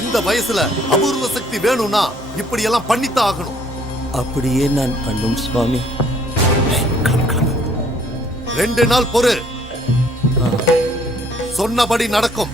இந்த வயசுல அபூர்வ சக்தி வேணும்னா இப்படி எல்லாம் பண்ணித்தான் ஆகணும். அப்படியே நான் பண்ணும் சுவாமி. 2 நாள் பொறு, சொன்னபடி நடக்கும்.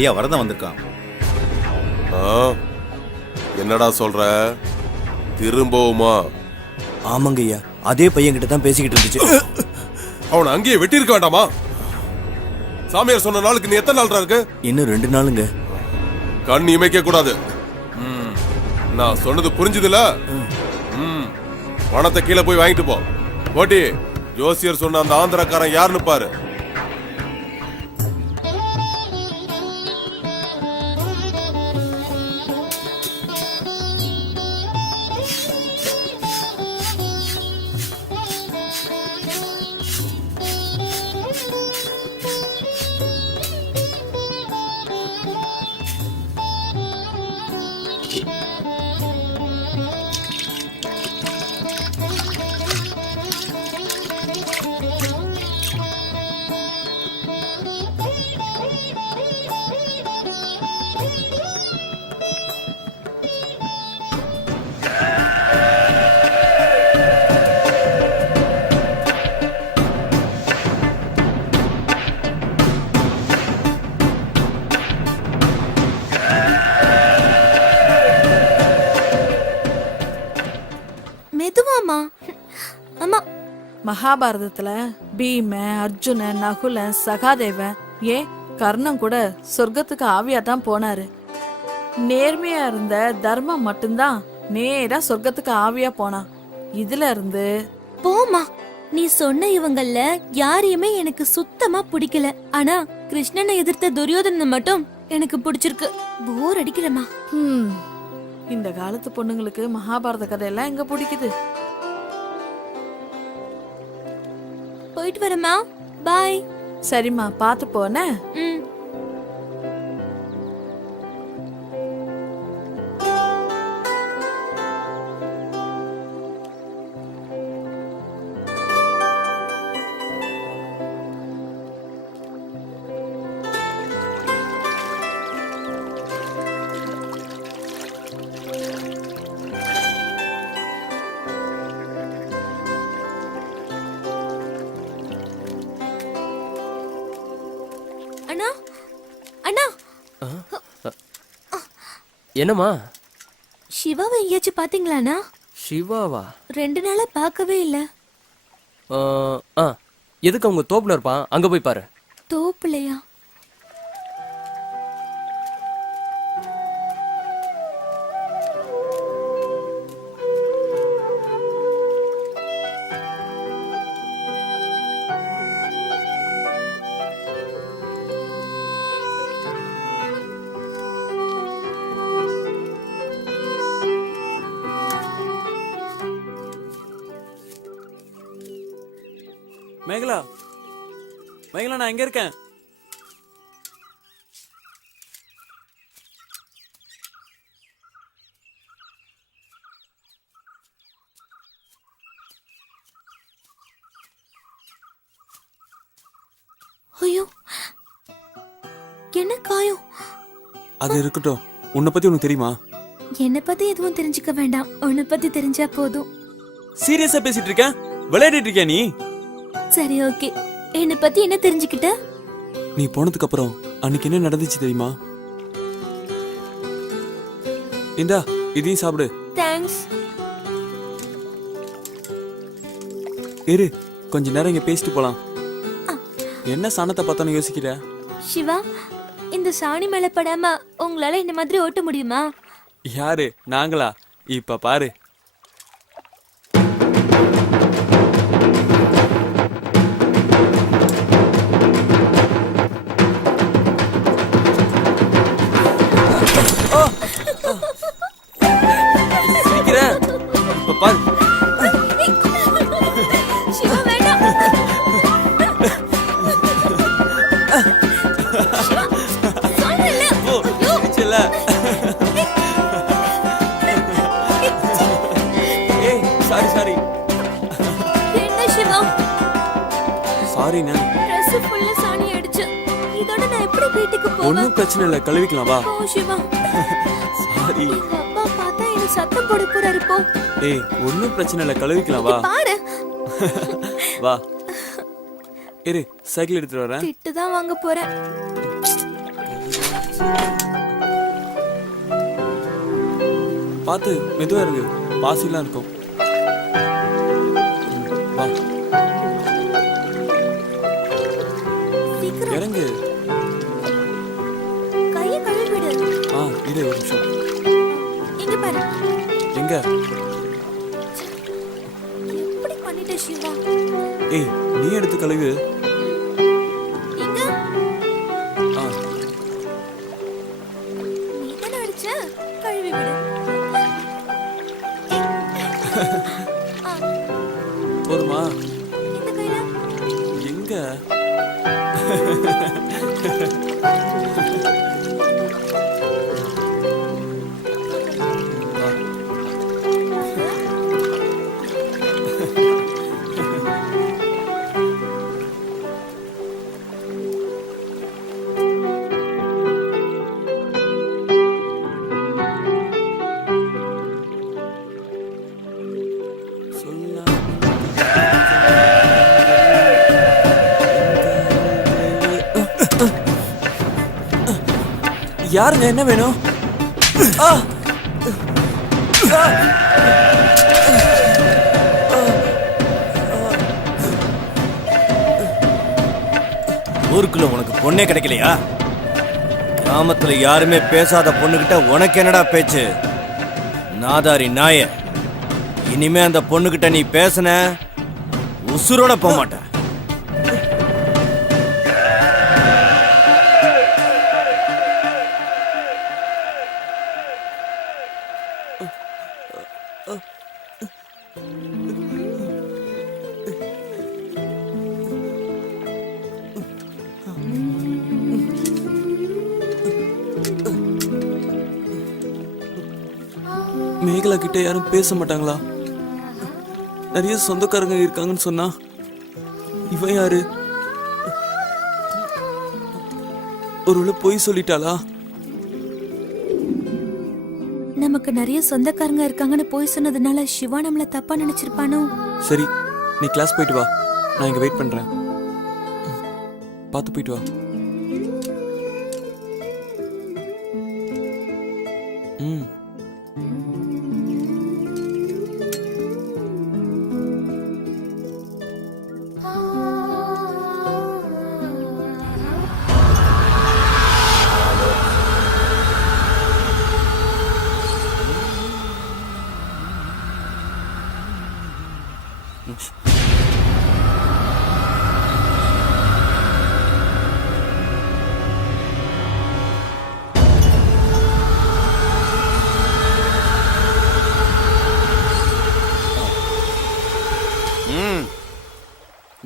ஐயா வரதான் வந்திருக்கான். என்னடா சொல்ற? திரும்பவுமா? ஆமாங்க ஐயா, அதே பையன்கிட்ட தான் பேசிக்கிட்டு இருந்துச்சு. அவனை அங்கேயே வெட்டி இருக்க வேண்டாமா? சாமியார் சொன்ன நாளுக்கு நீ எத்தனை நாள் இருக்கு? இன்னும் 2 நாளுங்க. கண் இமைக்க கூடாது. நான் சொன்னது புரிஞ்சுதுல? பணத்தை கீழே போய் வாங்கிட்டு போ. போட்டி ஜோசியர் சொன்ன அந்த ஆந்திரக்காரன் யாருன்னு பாரு. மெதுவாமா. அம்மா, மகாபாரதத்துல பீம, அர்ஜுனன், நகுலன், சகாதேவன், ஏன் கர்ணன் கூட சொர்க்கத்துக்கு ஆவியா தான் போனாரு. நேர்மையா இருந்த தர்மம் மட்டும்தான் நேரா சொர்க்கத்துக்கு ஆவியா போனான். இதுல இருந்து போமா. நீ சொன்ன இவங்கள யாரையுமே எனக்கு சுத்தமா பிடிக்கல. ஆனா கிருஷ்ணனை எதிர்த்த துரியோதனனை மட்டும் எனக்கு பிடிச்சிருக்கு. போர் அடிக்கிறமா. இந்த காலத்து பொண்ணுங்களுக்கு மகாபாரத கதையெல்லாம் எங்க பிடிக்குது? போயிட்டு வரமா. பாய். சரிம்மா, பாத்து போன. அண்ணா, அண்ணா. என்னம்மா? சிவாவை எங்கேயாச்சும் பாத்தீங்களாண்ணா? சிவாவா? 2 நாளா பார்க்கவே இல்ல. எதுக்கு அவங்க தோப்புல இருப்பான், அங்க போய் பாரு. தோப்புலையா? மேகலா மேகலா நான் எங்க இருக்கேன்? ஐயோ, என்ன காயம்? அது இருக்கட்டும், உன்னை பத்தி உனக்கு தெரியுமா? என்னை பத்தி எதுவும் தெரிஞ்சுக்க வேண்டாம், உன்னை பத்தி தெரிஞ்சா போதும். சீரியஸா பேசிட்டு இருக்க? விளையாடிட்டு இருக்கியா நீ? சரி, ஓகே. என்னை பத்தி என்ன தெரிஞ்சுக்கிட்ட? நீ போனதுக்கு அப்புறம் அன்னைக்கு என்ன நடந்துச்சு தெரியுமா? இந்தா இதையும் சாப்பிடு. தேங்க்ஸ். இரு, கொஞ்ச நேரம் இங்க பேசிட்டு போலாம். என்ன சாணத்தை பார்த்தானு யோசிக்கிற? சிவா, இந்த சாணி மேல படாம உங்களால இந்த மாதிரி ஓட்ட முடியுமா? யாரு, நாங்களா? இப்ப பாரு. சிரிக்கிற? இப்ப பாரு. சிவா, வேண்டாம். சிவா, சொல்றேன்ல. ஓ, சிரிச்சல. ஏய், சாரி. என்ன சிவா? சாரிண்ணா. Dress ஃபுல்லா சாணி அடிச்சு. இதோட நான் எப்படி வீட்டுக்கு போவேன்? ஒன்னும் பிரச்சனை இல்ல, கழுவிக்கலாம் வா. போ சிவா. சாரி. எங்க அப்பா பார்த்தா என்ன சத்தம் போட போறாரு போ. ஏய், ஒன்னும் பிரச்சனை இல்ல, கழுவிக்கலாம் வா. பாரு. வா. இரு, சைக்கிள் எடுத்துட்டு வரேன். திட்டு தான் வாங்க போறேன். பாத்து மெதுவா இருக்கு, பாசிலாம் இருக்கும். வா. சீக்கிரம் இறங்கு. கையை கழுவி விடு. இரு ஒரு நிமிஷம். இங்க பாரு. எங்க? எப்படி பண்ணிட்ட சிவா? ஏய், நீ எடுத்து கழுவு. இங்க ஆ, நீ தான அடிச்ச, கழுவி விடு. போதுமா? இந்த கையில எங்க? வா. யாருங்க, என்ன வேணும்? ஊருக்குள்ள உனக்கு பொண்ணே கிடைக்கலையா? கிராமத்துல யாருமே பேசாத பொண்ணுகிட்ட உனக்கு என்னடா பேச்சு? நாதாரி நாய, இனிமே அந்த பொண்ணுகிட்ட நீ பேசுன உசுரோட போக மாட்ட. மேகலா கிட்ட யாரும் பேச மாட்டாங்களா? நிறைய சொந்தக்காரங்க இருக்காங்கன்னு சொன்னா இவன் யாரு? ஒருவேளை பொய் சொல்லிட்டாளா? நமக்கு நிறைய சொந்தக்காரங்க இருக்காங்கன்னு போய் சொன்னதுனால சிவா நம்மள தப்பா நினைச்சிருப்பானோ? சரி, நீ கிளாஸ் போயிட்டு வா, நான் இங்க வெயிட் பண்றேன். பார்த்து போயிட்டு வா. ம்.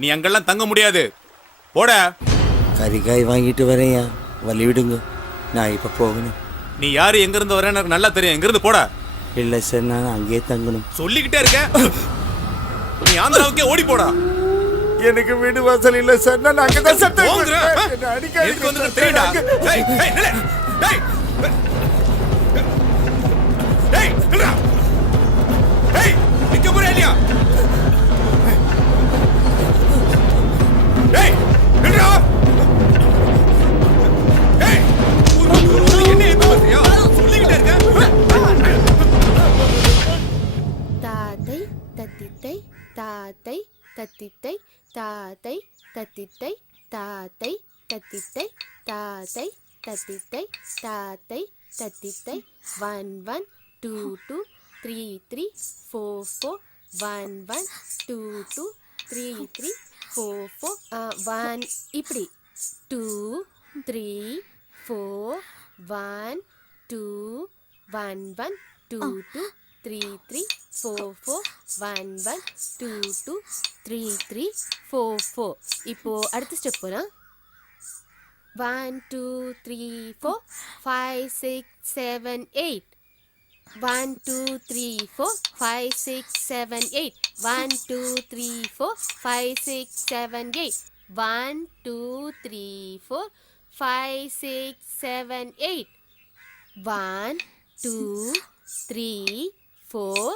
நீ அங்கெல்லாம் தங்க முடியாது. போடா. கறிக்காய் வாங்கிட்டு வரேயா, வழி விடுங்க, நான் இப்போ போகணும். நீ யாரு, எங்க இருந்து வரேன்னு எனக்கு நல்லா தெரியும். எங்க இருந்து போடா. இல்லை சார், நான் அங்கேயே தங்கணும். சொல்லிக்கிட்டே இருக்க. நீ ஆந்திராவுக்கே ஓடி போடா. எனக்கு வீடு வாசல் இல்லை சார், நான் அங்கே தான் சார் எதுக்கு வந்து தெரியுடா. டேய் டேய் நில்லு. டேய் டேய் நில்லுடா. டேய் நிக்க போறியா இல்லையா? டேய் நில்லுடா. டேய் என்ன ஏத்து பண்றியா? சொல்லிக்கிட்டே இருக்க. தாத்தை தத்தித்தை தாத்தை தத்தித்தை தாத்தை தத்தித்தை தாத்தை தத்தித்தை தாத்தை தத்தித்தை தாத்தை தத்தித்தை 1 1 2 2 3 3 4 4 1 1 2 2 3 3 4 4 1 இப்படி 2 3 4 1 2 1 1 2 2 3 3 4 4 1 1 2 2 3 3 4 4. இப்போ அடுத்த ஸ்டெப் போலாம். 1 2 3 4 5 6 7 8. 1 2 3 4 5 6 7 8. 1 2 3 4 5 6 7 8. 1 2 3 4 5 6 7 8. 1 2 3 4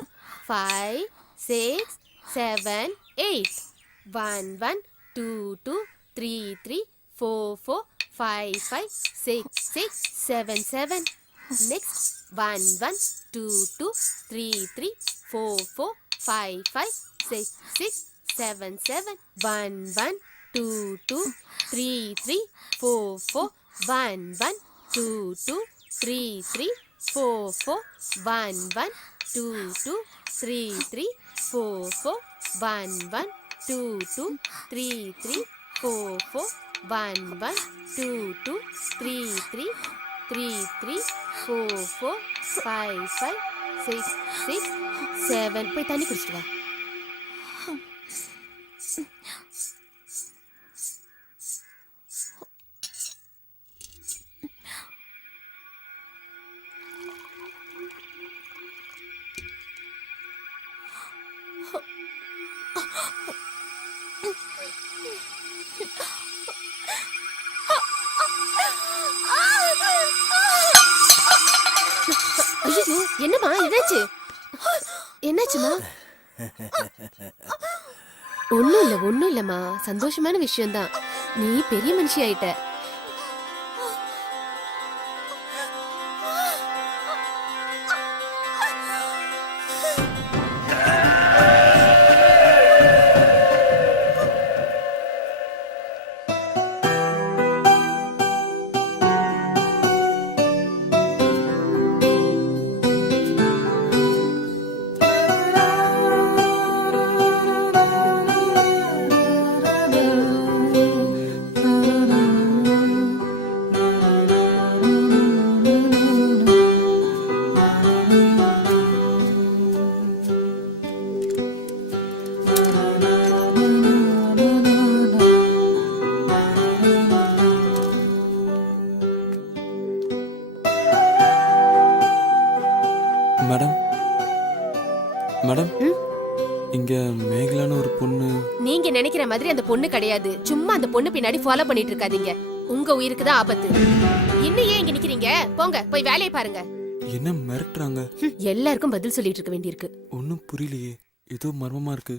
5 6 7 8. 1 1 2 2 3 3 4 4 5 5 6 6 7 7. Next 1 1 2 2 3 3 4 4 5 5 6 6 7 7. 1 1 2 2 3 3 4 4 1 1 2 2 3 3 4 4 1 1 2 2 3 3 4 4 1 1 2 2 3 3 4 4 1 1 2 2 3 3 3 3 4 4 5 5 6 6 7. போய் தண்ணி குடிச்சிட்டு வா. ஐயோ, என்னம்மா என்னாச்சு? என்னாச்சுமா? ஒன்றும் இல்லைம்மா, சந்தோஷமான விஷயம்தான். நீ பெரிய மனுஷி ஆயிட்ட. மேடம் மேடம் இங்க மேகலான ஒரு பொண்ணு. நீங்க நினைக்கிற மாதிரி அந்த பொண்ணு கிடையாது. சும்மா அந்த பொண்ணு பின்னாடி ஃபாலோ பண்ணிட்டு இருக்காதீங்க. உங்க உயிருக்கு தான் ஆபத்து. இன்னும் ஏன் இங்க நிக்கிறீங்க? போங்க, போய் வேலையை பாருங்க. என்ன மிரட்டுறாங்க? எல்லாருக்கும் பதில் சொல்லிட்டு இருக்க வேண்டியிருக்கு. ஒன்னும் புரியலையே, ஏதோ மர்மமா இருக்கு.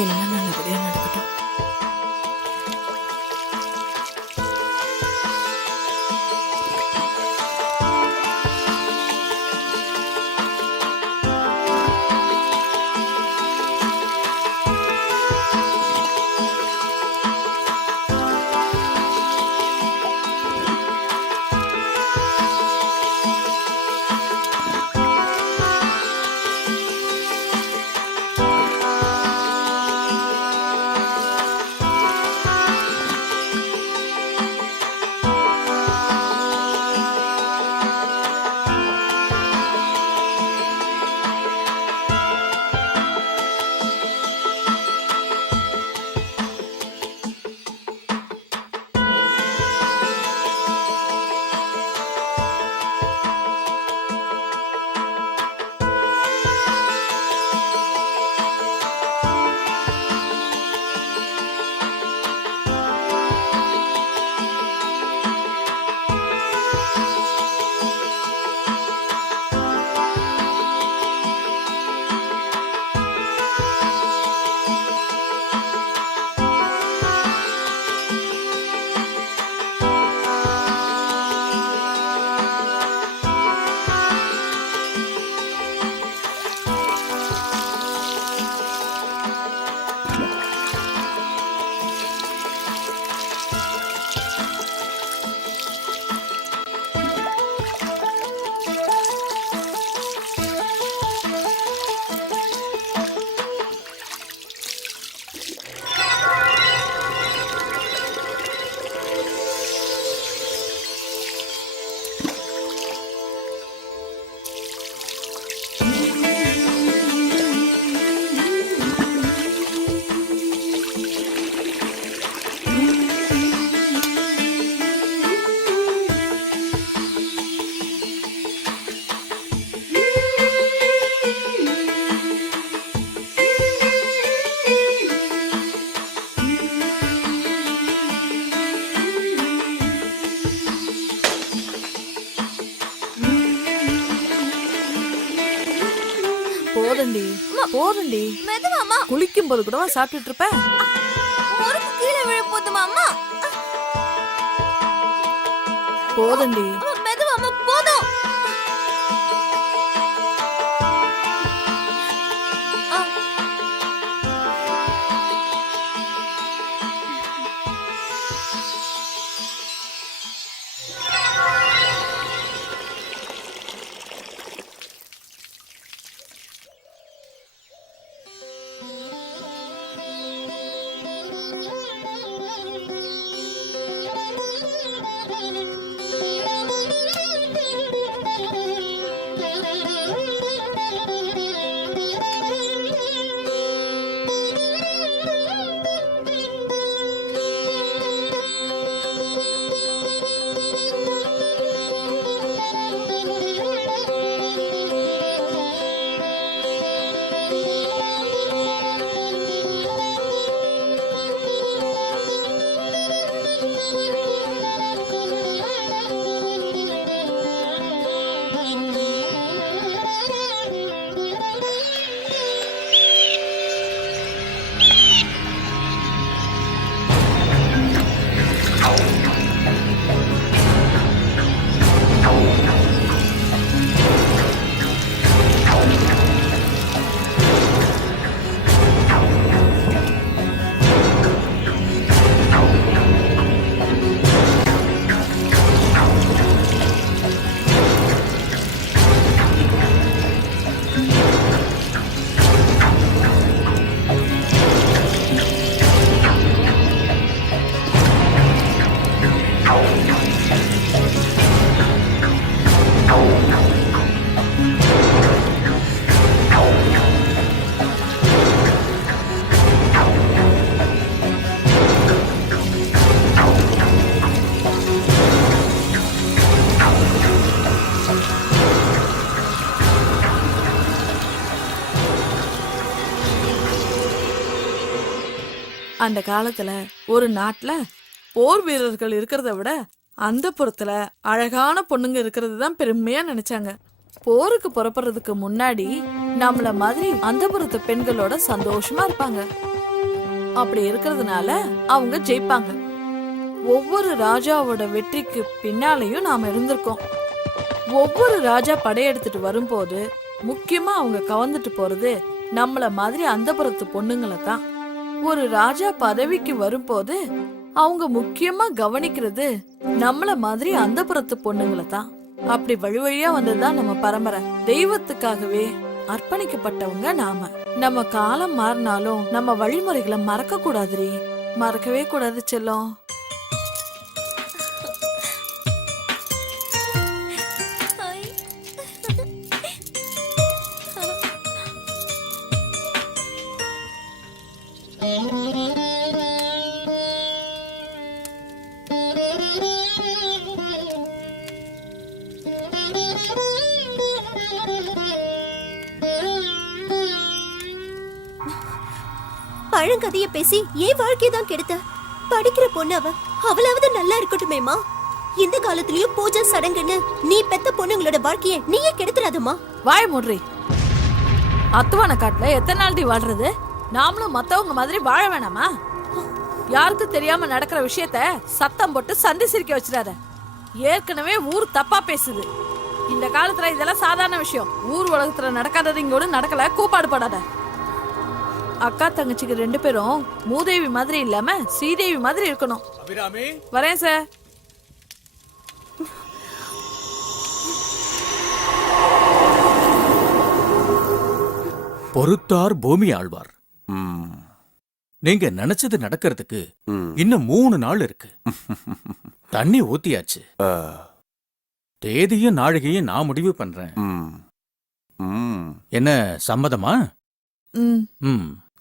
எல்லாம் நல்லபடியா நடக்கட்டும். போறேன்டி போறேன்டி. மெதுவாமா, குளிக்கும் போது கூடவா சாப்பிட்டுட்டு இருப்ப? முறுக்கு கீழே விழ போதுமா அம்மா? போதண்டி. மெதுவாமா, போதும். அந்த காலத்துல ஒரு நாட்டுல போர் வீரர்கள் இருக்கிறத விட அந்த புறத்துல அழகான பொண்ணுங்க இருக்கிறது தான் பெருமையா நினைச்சாங்க. போருக்கு புறப்படுறதுக்கு முன்னாடி நம்மள மாதிரி அந்த புறத்து பெண்களோட சந்தோஷமா இருப்பாங்க. அப்படி இருக்கிறதுனால அவங்க ஜெயிப்பாங்க. ஒவ்வொரு ராஜாவோட வெற்றிக்கு பின்னாலையும் நாம இருந்திருக்கோம். ஒவ்வொரு ராஜா படையெடுத்துட்டு வரும்போது முக்கியமா அவங்க கவர்ந்துட்டு போறது நம்மள மாதிரி அந்த புறத்து பொண்ணுங்களை தான். ஒரு ராஜா பதவிக்கு வரும்போது அவங்க முக்கியமா கவனிக்கிறது நம்மள மாதிரி அந்த புறத்து பொண்ணுங்களை தான். அப்படி வழி வழியா வந்ததுதான் நம்ம பரம்பரை. தெய்வத்துக்காகவே அர்ப்பணிக்கப்பட்டவங்க நாம. நம்ம காலம் மாறினாலும் நம்ம வழிமுறைகளை மறக்க கூடாதுரி. மறக்கவே கூடாது செல்லம். பழங்கதைய பேசி ஏன் வாழ்க்கையை தான் கெடுத்த? படிக்கிற பொண்ணு அவளாவது நல்லா இருக்கட்டுமேமா. இந்த காலத்திலயும் பூஜை சடங்குன்னு நீ பெத்த பொண்ணுங்களோட வாழ்க்கைய நீயே கெடுத்துறாதம்மா. வாய மூடுறி. அத்துவான காட்டுல எத்தனை நாள்டி வாழ்றது? நாமளும் மத்தவங்க மாதிரி வாழ வேணாமா? யாருக்கும் தெரியாம நடக்கிற விஷயத்த சத்தம் போட்டு சந்தி சிரிக்க வச்சிடாத. ஏற்கனவே ஊர் தப்பா பேசுது. இந்த காலத்துல இதெல்லாம் சாதாரண விஷயம். ஊர் உலகத்துல நடக்காதது இங்கோடு நடக்கல. கூப்பாடு படாத. அக்கா தங்கச்சிக்கு 2 பேரும் மூதேவி மாதிரி இல்லாம ஸ்ரீதேவி மாதிரி இருக்கணும். வரேன் சார். பொறுத்தார் பூமி ஆழ்வார். நீங்க நினைச்சது நடக்கிறதுக்கு இன்னும் 3 நாள் இருக்கு. தண்ணி ஊத்தியாச்சு. தேதியும் நாழிகையும் நான் முடிவு பண்றேன். என்ன சம்மதமா?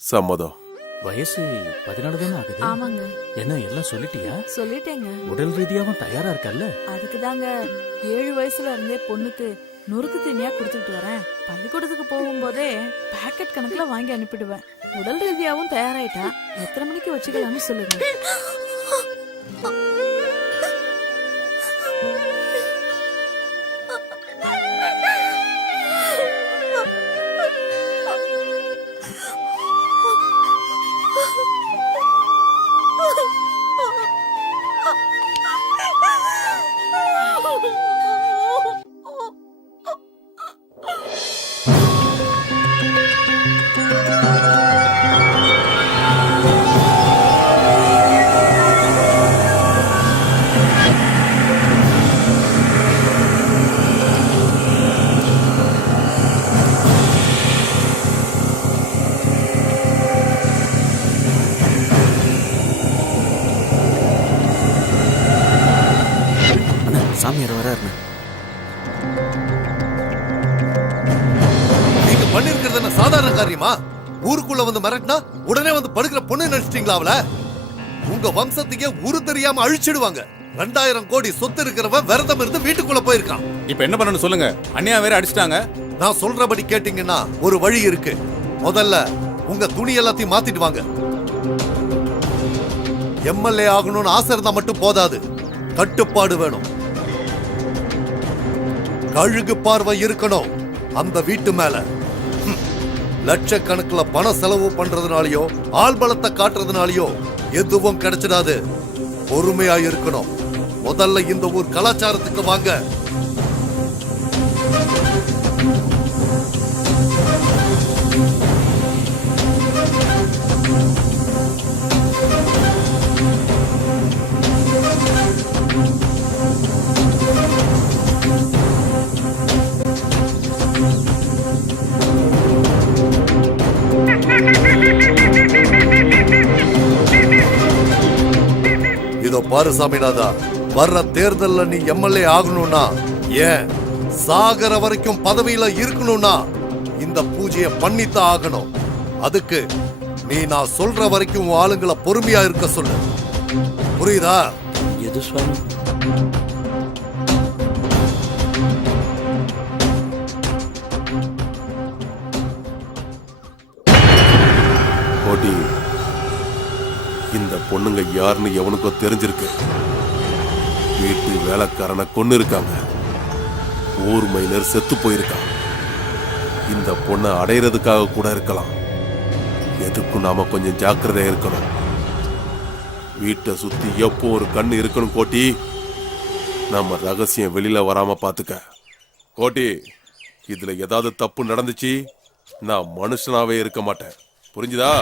சம்மதம். வயசு 14 தானே ஆகுது. ஆமாங்க. என்ன எல்லாம் சொல்லிட்டியா? சொல்லிட்டேங்க. உடல் ரீதியாவும் தயாரா இருக்கல்ல? அதுக்கு தாங்க 7 வயசுல இருந்தே பொண்ணுக்கு நுறுக்கு தீனியா கொடுத்துட்டு வரேன். பள்ளிக்கூடத்துக்கு போகும்போதே பாக்கெட் கணக்குல வாங்கி அனுப்பிடுவேன். உடல் ரீதியாவும் தயாராயிட்டா எத்தனை மணிக்கு வச்சுக்கலாம்னு சொல்லுங்க. சாமியார் வராருண்ணே. நீங்க பண்ணிருக்கிறது என்ன சாதாரண காரியமா? ஊருக்குள்ள வந்து மிரட்டினா உடனே வந்து படுக்கிற பொண்ணு நினைச்சிட்டீங்களா அவள? உங்க வம்சத்துக்கே உரு தெரியாம அழிச்சிடுவாங்க. 2000 கோடி சொத்து இருக்கிறவன் விரதம் இருந்து வீட்டுக்குள்ள போயிருக்கான். இப்ப என்ன பண்ணணும் சொல்லுங்க? அண்ணியா வேற அடிச்சிட்டாங்க. நான் சொல்றபடி கேட்டீங்கன்னா ஒரு வழி இருக்கு. முதல்ல உங்க துணி எல்லாத்தையும் மாத்திட்டு வாங்க. எம்எல்ஏ ஆகணும்னு ஆசை இருந்தா மட்டும் போதாது, கட்டுப்பாடு வேணும். கழுகு பார்வை இருக்கணும் அந்த வீட்டு மேல. லட்சக்கணக்கில் பண செலவு பண்றதுனாலயோ ஆள் பலத்தை காட்டுறதுனாலயோ எதுவும் கிடைச்சிடாது. பொறுமையா இருக்கணும். முதல்ல இந்த ஊர் கலாச்சாரத்துக்கு வாங்க. இதோ பாரு சாமிநாதா, வர்ற தேர்தல்ல நீ எம்எல்ஏ ஆகணும்னா, ஏன் சாகர வரைக்கும் பதவியில இருக்கணும்னா இந்த பூஜையை பண்ணித்தான் ஆகணும். அதுக்கு நீ நான் சொல்ற வரைக்கும் உன் ஆளுங்களை பொறுமையா இருக்க சொல்லு. புரியுதா? எது சுவாமி? கோட்டி, இந்த பொண்ணுங்க யாருன்னு எவனுக்கோ தெரிஞ்சிருக்கு. வீட்டு வேலைக்காரனை கொன்னு இருக்காங்க. ஊர் மைனர் செத்து போயிருக்கான். இந்த பொண்ணை அடையிறதுக்காக கூட இருக்கலாம். எதுக்கும் நாம கொஞ்சம் ஜாக்கிரதையா இருக்கணும். வீட்டை சுத்தி எப்போ ஒரு கண்ணு இருக்கணும் கோட்டி. நம்ம ரகசியம் வெளியில வராம பாத்துக்க. கோட்டி, இதுல ஏதாவது தப்பு நடந்துச்சு நான் மனுஷனாவே இருக்க மாட்டேன். புரிஞ்சுதா?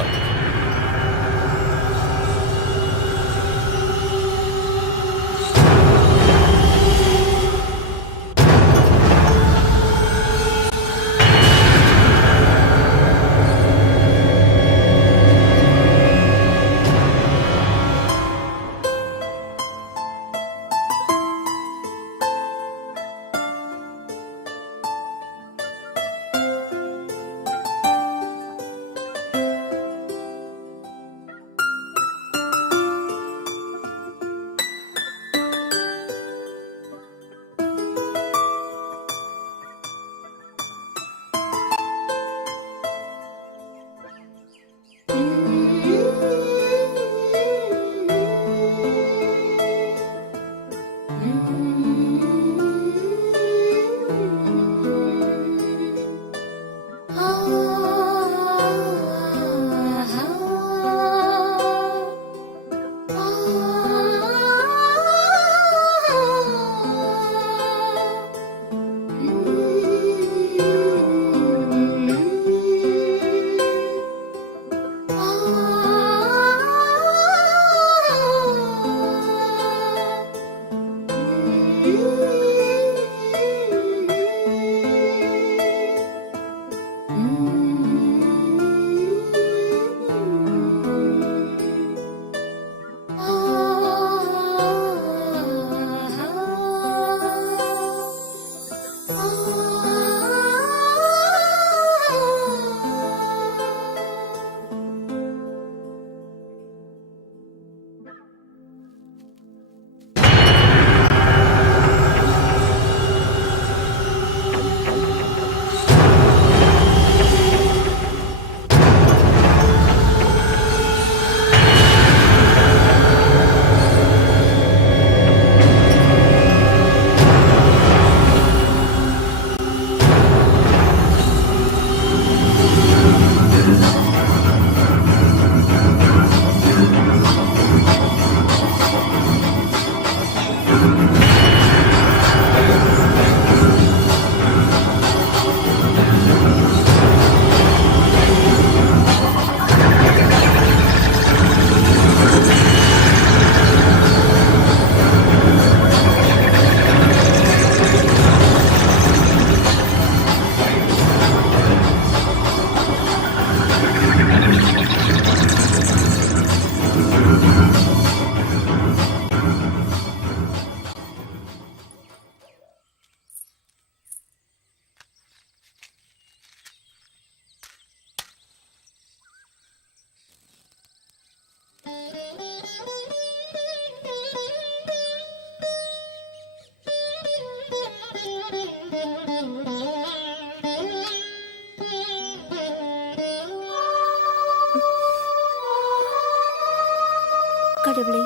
கடவுளே,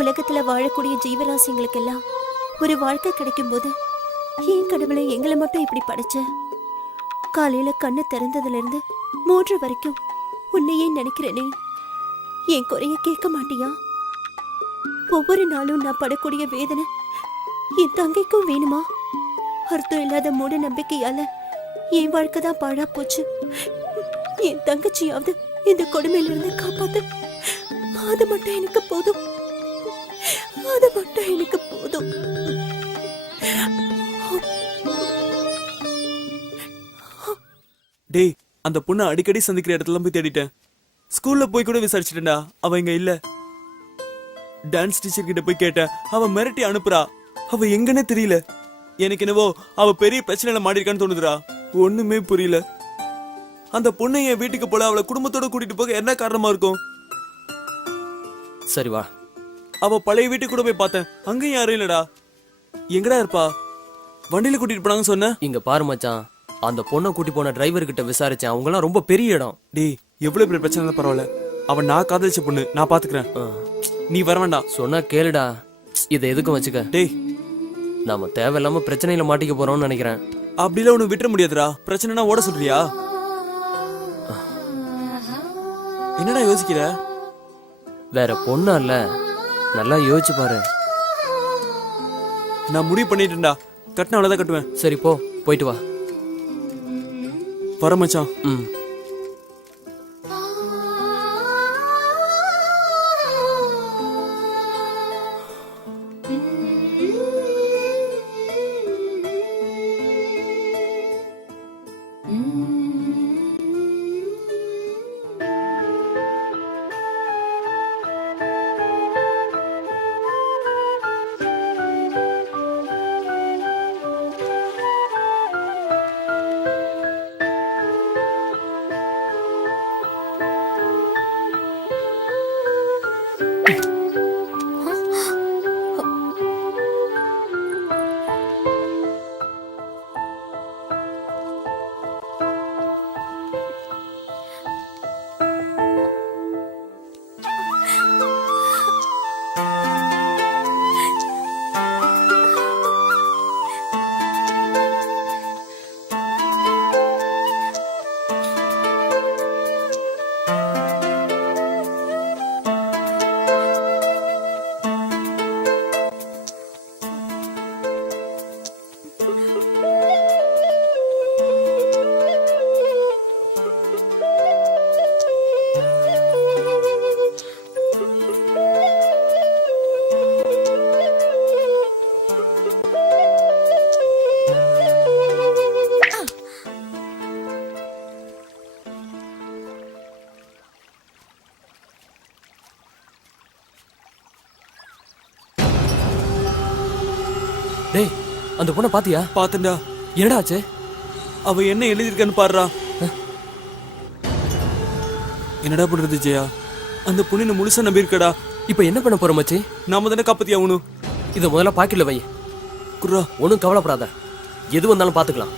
உலகத்துல வாழக்கூடிய ஜீவராசிங்களுக்கெல்லாம் ஒரு வாழ்க்கை கிடைக்கும் போது ஏன் கடவுளை எங்களை மட்டும் இப்படி படைச்ச? காலையில கண்ணு திறந்ததுல இருந்து 3 வரைக்கும் உன்னையே நினைக்கிறேனே, என் குறைய கேட்க மாட்டியா? ஒவ்வொரு நாளும் நான் படக்கூடிய வேதனை என் தங்கைக்கும் வேணுமா? அர்த்தம் இல்லாத மூட நம்பிக்கையால என் வாழ்க்கை தான் பாழா போச்சு. என் தங்கச்சியாவது இந்த கொடுமையில இருந்து காப்பாத்து. அது மட்டும் எனக்கு போதும். அது மட்டும் எனக்கு போதும். டேய், அந்த பொண்ணை அடிக்கடி சந்திக்கிற இடத்துல போய் தேடிட்டேன். ஸ்கூல்ல போய் கூட விசாரிச்சிட்டேன்டா, அவ இங்க இல்ல. டான்ஸ் டீச்சர் கிட்ட போய் கேட்டேன், அவ மிரட்டி அனுப்புறா. அவ எங்கன்னே தெரியல. எனக்கு என்னவோ அவ பெரிய பிரச்சனையில மாட்டிருக்கான்னு தோணுதுடா. ஒண்ணுமே புரியல. அந்த பொண்ணை என் வீட்டுக்கு போல அவளை குடும்பத்தோட கூட்டிட்டு போக என்ன காரணமா இருக்கும்? சரி வா. அவ பழைய வீட்டுக்கு கூட போய் பார்த்தேன், அங்கேயும் யாரும் இல்லடா. எங்கடா இருப்பா? வண்டியில கூட்டிட்டு போனாங்கன்னு சொன்ன. இங்க பாரு மச்சான், அந்த பொண்ணை கூட்டி போன டிரைவர் கிட்ட விசாரிச்சேன். அவங்கலாம் ரொம்ப பெரிய இடம். டேய், எவ்வளவு பெரிய பிரச்சனை பரவாயில்ல. அவன் நான் காதலிச்ச பொண்ணு, நான் பாத்துக்கிறேன். நீ வர வேண்டாம். சொன்னா கேளுடா. இதை எதுக்கும் வச்சுக்க. டேய், நாம தேவையில்லாம பிரச்சனையில மாட்டிக்க போறோம்னு நினைக்கிறேன். அப்படிலாம் ஒண்ணு விட்டுற முடியாதுடா. பிரச்சனைனா ஓட சொல்றியா? என்னடா யோசிக்கிற? வேற பொண்ணா இல்ல, நல்லா யோசிச்சு பாரு. நான் முடிவு பண்ணிட்டேன்டா. கட்டின அவ்வளவுதான் கட்டுவேன். சரி போ, போயிட்டு வா. வர மச்சான். ம். டேய், அந்த பொண்ணை பாத்தியா? பாத்தண்டா. என்னடா ஆச்சு? அவ என்ன எழுதிருக்கான்னு பாருடா. என்னடா பண்றது ஜெயா? அந்த பொண்ணு முழுசா நம்பி இருக்கடா. இப்ப என்ன பண்ண போற மச்சி? நாம தானே காப்பாத்தி ஆகணும். இத முதல்ல பாக்கெட்ல வை. குர்ரா, ஒன்னும் கவலைப்படாத, எது வந்தாலும் பாத்துக்கலாம்.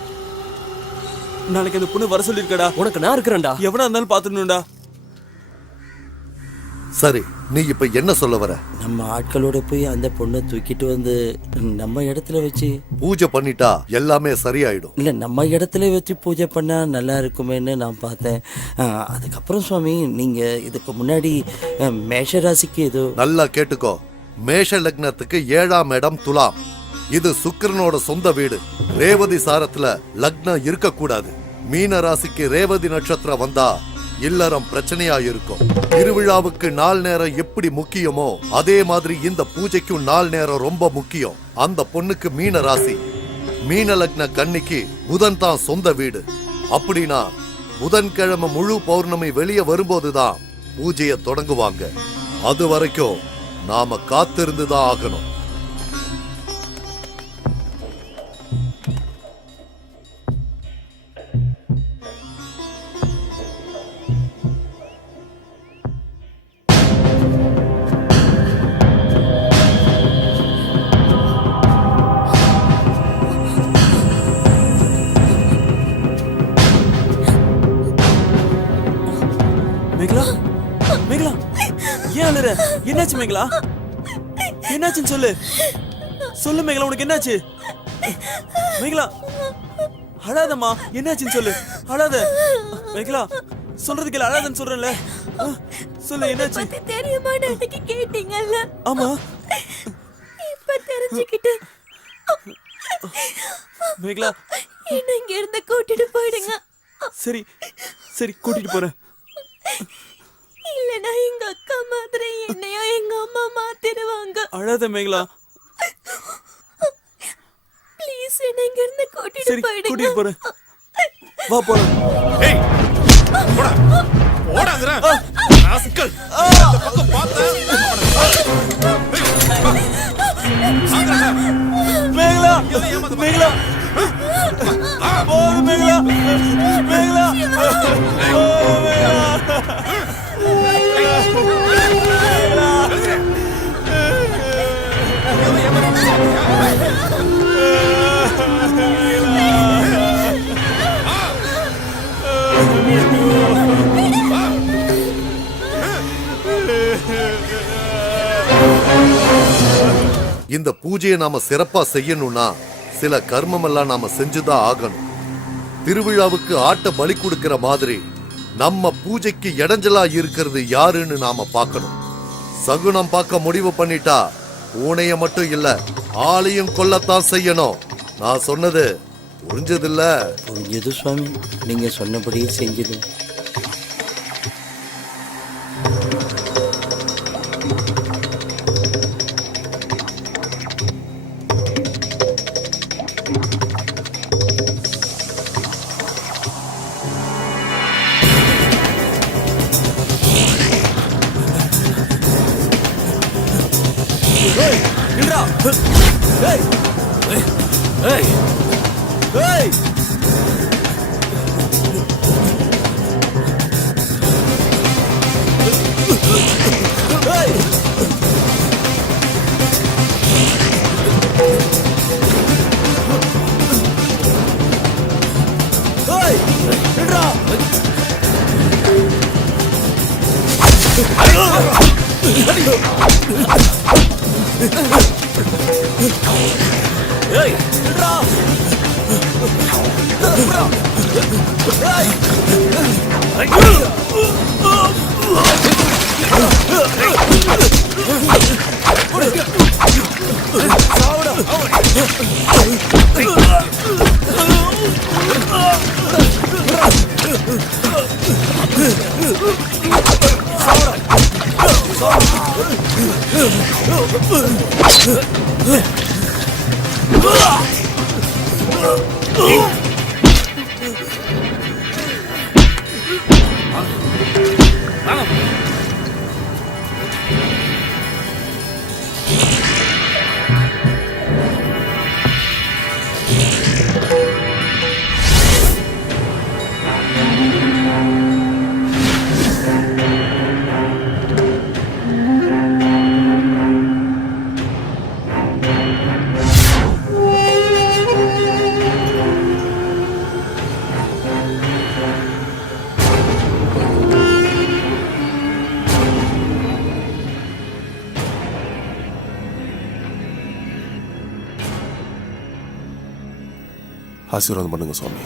நாளைக்கு அந்த பொண்ணு வர சொல்லிருக்கடா. உனக்கு நான் இருக்கிறேன்டா. எவனா இருந்தாலும் பாத்துடணும்டா. சரி, நீ இப்ப என்ன சொல்ல வர? நம்ம ஆட்களோட போய் அந்த பொண்ணை தூக்கிட்டு வந்து நம்ம இடத்துல வச்சு பூஜை பண்ணிட்டா எல்லாமே சரியாயிடும். இல்ல, நம்ம இடத்துல வச்சு பூஜை பண்ணா நல்லா இருக்குமேன்னு நான் பார்த்தேன். அதுக்கப்புறம் சுவாமி, நீங்க இதுக்கு முன்னாடி மேஷ ராசிக்கு ஏதோ. நல்லா கேட்டுக்கோ. மேஷ லக்னத்துக்கு 7ஆம் இடம் துலாம். இது சுக்கிரனோட சொந்த வீடு. ரேவதி சாரத்துல லக்னம் இருக்க கூடாது. மீன ராசிக்கு ரேவதி நட்சத்திரம் வந்தா இல்லறம் பிரச்சனையா இருக்கும். திருவிழாவுக்கு நாள் நேரம் எப்படி முக்கியமோ அதே மாதிரி இந்த பூஜைக்கும் நாள் நேரம் ரொம்ப முக்கியம். அந்த பொண்ணுக்கு மீன ராசி, மீன லக்ன கன்னிக்கு புதன் தான் சொந்த வீடு. அப்படின்னா புதன்கிழமை முழு பௌர்ணமி வெளியே வரும்போதுதான் பூஜையை தொடங்குவாங்க. அது வரைக்கும் நாம காத்திருந்துதான் ஆகணும். மேகலா, மேகலா, ஏன் அழுற? என்னாச்சு மேகலா? என்னாச்சுன்னு சொல்லு. சொல்லு மேகலா, உனக்கு என்னாச்சு? மேகலா அழாதம்மா, என்னாச்சுன்னு சொல்லு. அழாத மேகலா, சொல்றது கேளு. அழாதன்னு சொல்றேன்ல. சொல்லு என்னாச்சு? தெரியுமா அன்னைக்கு கேட்டீங்கல்ல? ஆமா. இப்ப தெரிஞ்சுக்கிட்டு மேகலா என்ன இங்க இருந்து கூட்டிட்டு போயிடுங்க. சரி சரி, கூட்டிட்டு போறேன். இல்லனா எங்க அக்கா மாதிரி என்னையும் எங்க அம்மா மாத்திடுவாங்க. அழாத மேகலா. ப்ளீஸ் என்ன இங்க இருந்து கூட்டிட்டு சரி, போயிடுங்க. கூட்டிட்டு போறேன். வா போலாம். ஏய் போடா போடாங்கற ராஸ்கல். இந்த பக்கம் பார்த்தா மேகலா மேகலா போடு மேகலா மேகலா இந்த பூஜையை நாம சிறப்பா செய்யணும்னா சில கர்மம் எல்லாம் நாம செஞ்சுதான் ஆகணும். திருவிழாவுக்கு ஆட்ட பலி கொடுக்கிற மாதிரி நம்ம பூஜைக்கு இடைஞ்சலா இருக்கிறது யாருன்னு நாம பார்க்கணும். சகுனம் பார்க்க முடிவு பண்ணிட்டா பூனைய மட்டும் இல்ல, ஆளையும் கொல்லத்தான் செய்யணும். நான் சொன்னது புரிஞ்சதில்ல? புரிஞ்சது சுவாமி, நீங்க சொன்னபடியே செஞ்சிடும். ஆசீர்வாதம் பண்ணுங்க சுவாமி.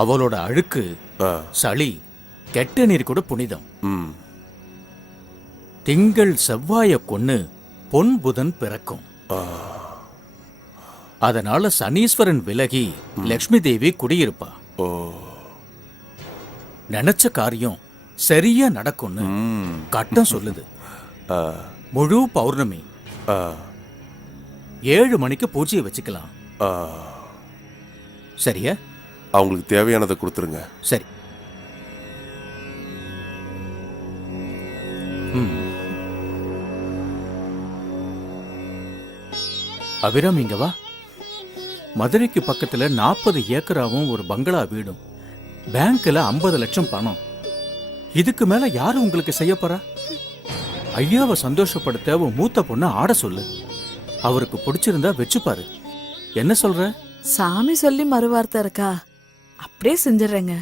அவளோட அழுக்கு, சளி, கெட்ட நீர் கூட புனிதம். திங்கள் செவ்வாய கொன்னு பொன் புதன் பிறக்கும். அதனால சனீஸ்வரன் விலகி லக்ஷ்மி தேவி குடியிருப்பா. நினைச்ச காரியம் சரியா நடக்கும்னு கட்டம் சொல்லுது. முழு பௌர்ணமி 7 மணிக்கு பூஜையை வச்சுக்கலாம். சரியா? அவங்களுக்கு தேவையானதை கொடுத்துருங்க. சரி. அபிராம், இங்க வா. மதுரைக்கு பக்கத்துல 40 ஏக்கராவும் ஒரு பங்களா வீடும், பேங்க்ல 50 லட்சம் பணம். இதுக்கு மேல யாரு உங்களுக்கு செய்ய போறா? ஐயாவை சந்தோஷப்படுத்த உன் மூத்த பொண்ணு ஆட சொல்லு. அவருக்கு பிடிச்சிருந்தா வச்சுப்பாரு. என்ன சொல்ற? சாமி சொல்லி மறுவார்த்தை இருக்கா? அப்படியே செஞ்சிடறேங்க.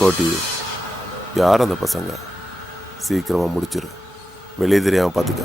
கோட்டி, யார் அந்த பசங்க? சீக்கிரமா முடிச்சிரு, வெளியே தெரியாம பாத்துக்க.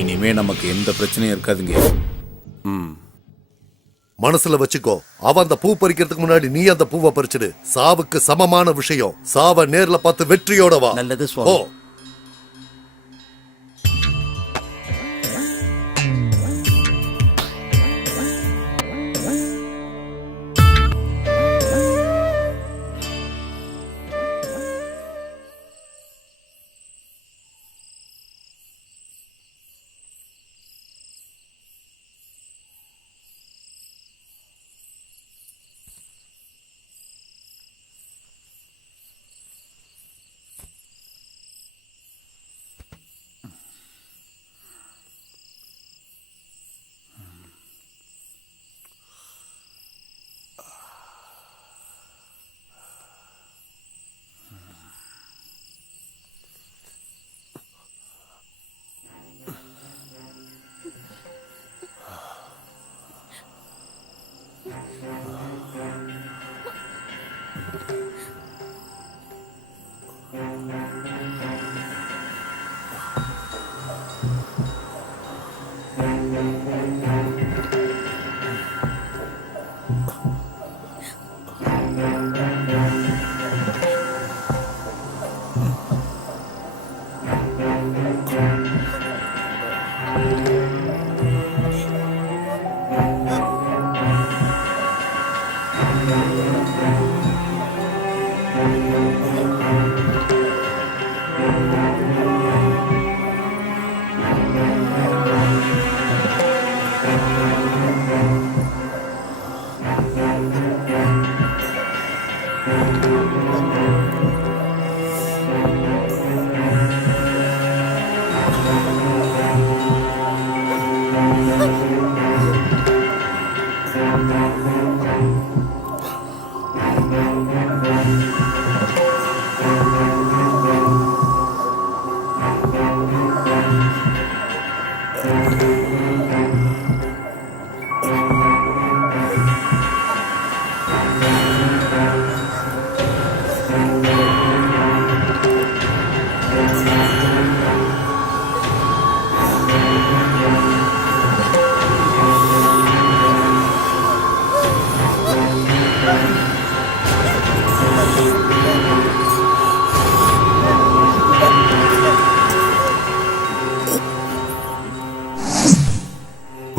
இனிமே நமக்கு எந்த பிரச்சனையும் இருக்காதுங்க. மனசுல வச்சுக்கோ, அவன் அந்த பூ பறிக்கிறதுக்கு முன்னாடி நீ அந்த பூவை பறிச்சிடு. சாவுக்கு சமமான விஷயம். சாவ நேர்ல பார்த்து வெற்றியோட வா. நல்லது ஓ சுவாமி.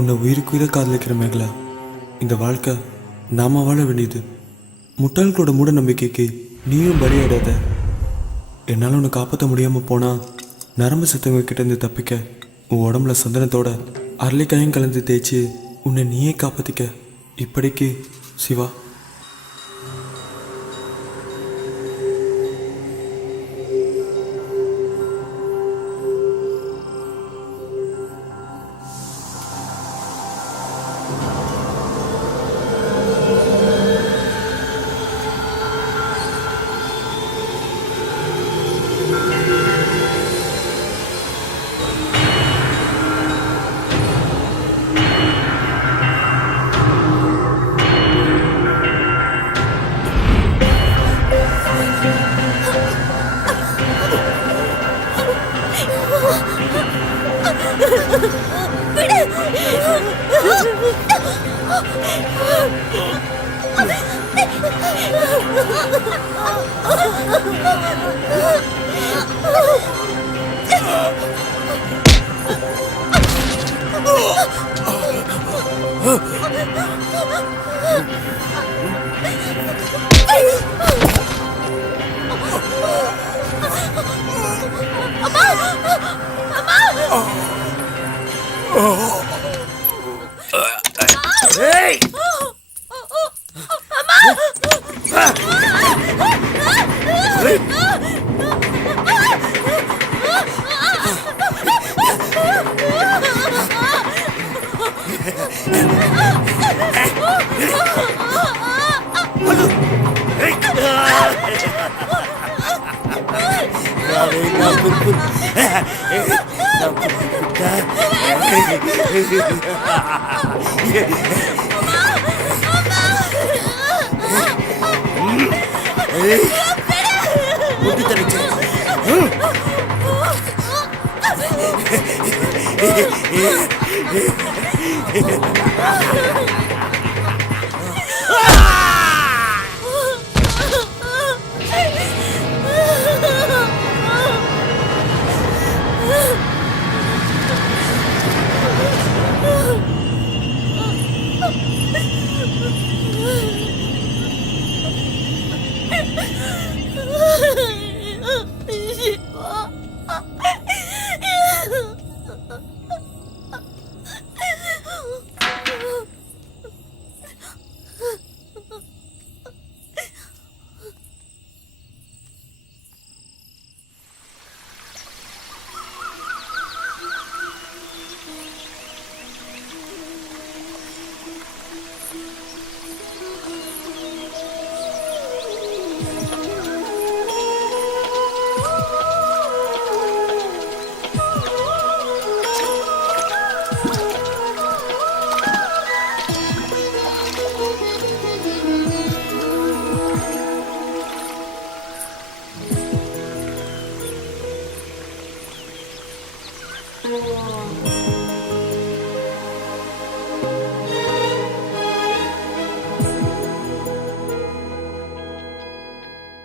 உன்னை உயிருக்குயிர காதலிக்கிற மேகலா, இந்த வாழ்க்கை நாம வாழ வேண்டியது. முட்டாள்களோட மூட நம்பிக்கைக்கு நீயும் பலியாடாத. என்னால் உன்னை காப்பாற்ற முடியாமல் போனால் நரம்பு சத்தவங்க கிட்ட இருந்து தப்பிக்க உன் உடம்புல சந்தனத்தோட அரளிக்காயும் கலந்து தேய்ச்சி உன்னை நீயே காப்பாற்றிக்க. இப்படிக்கு சிவா.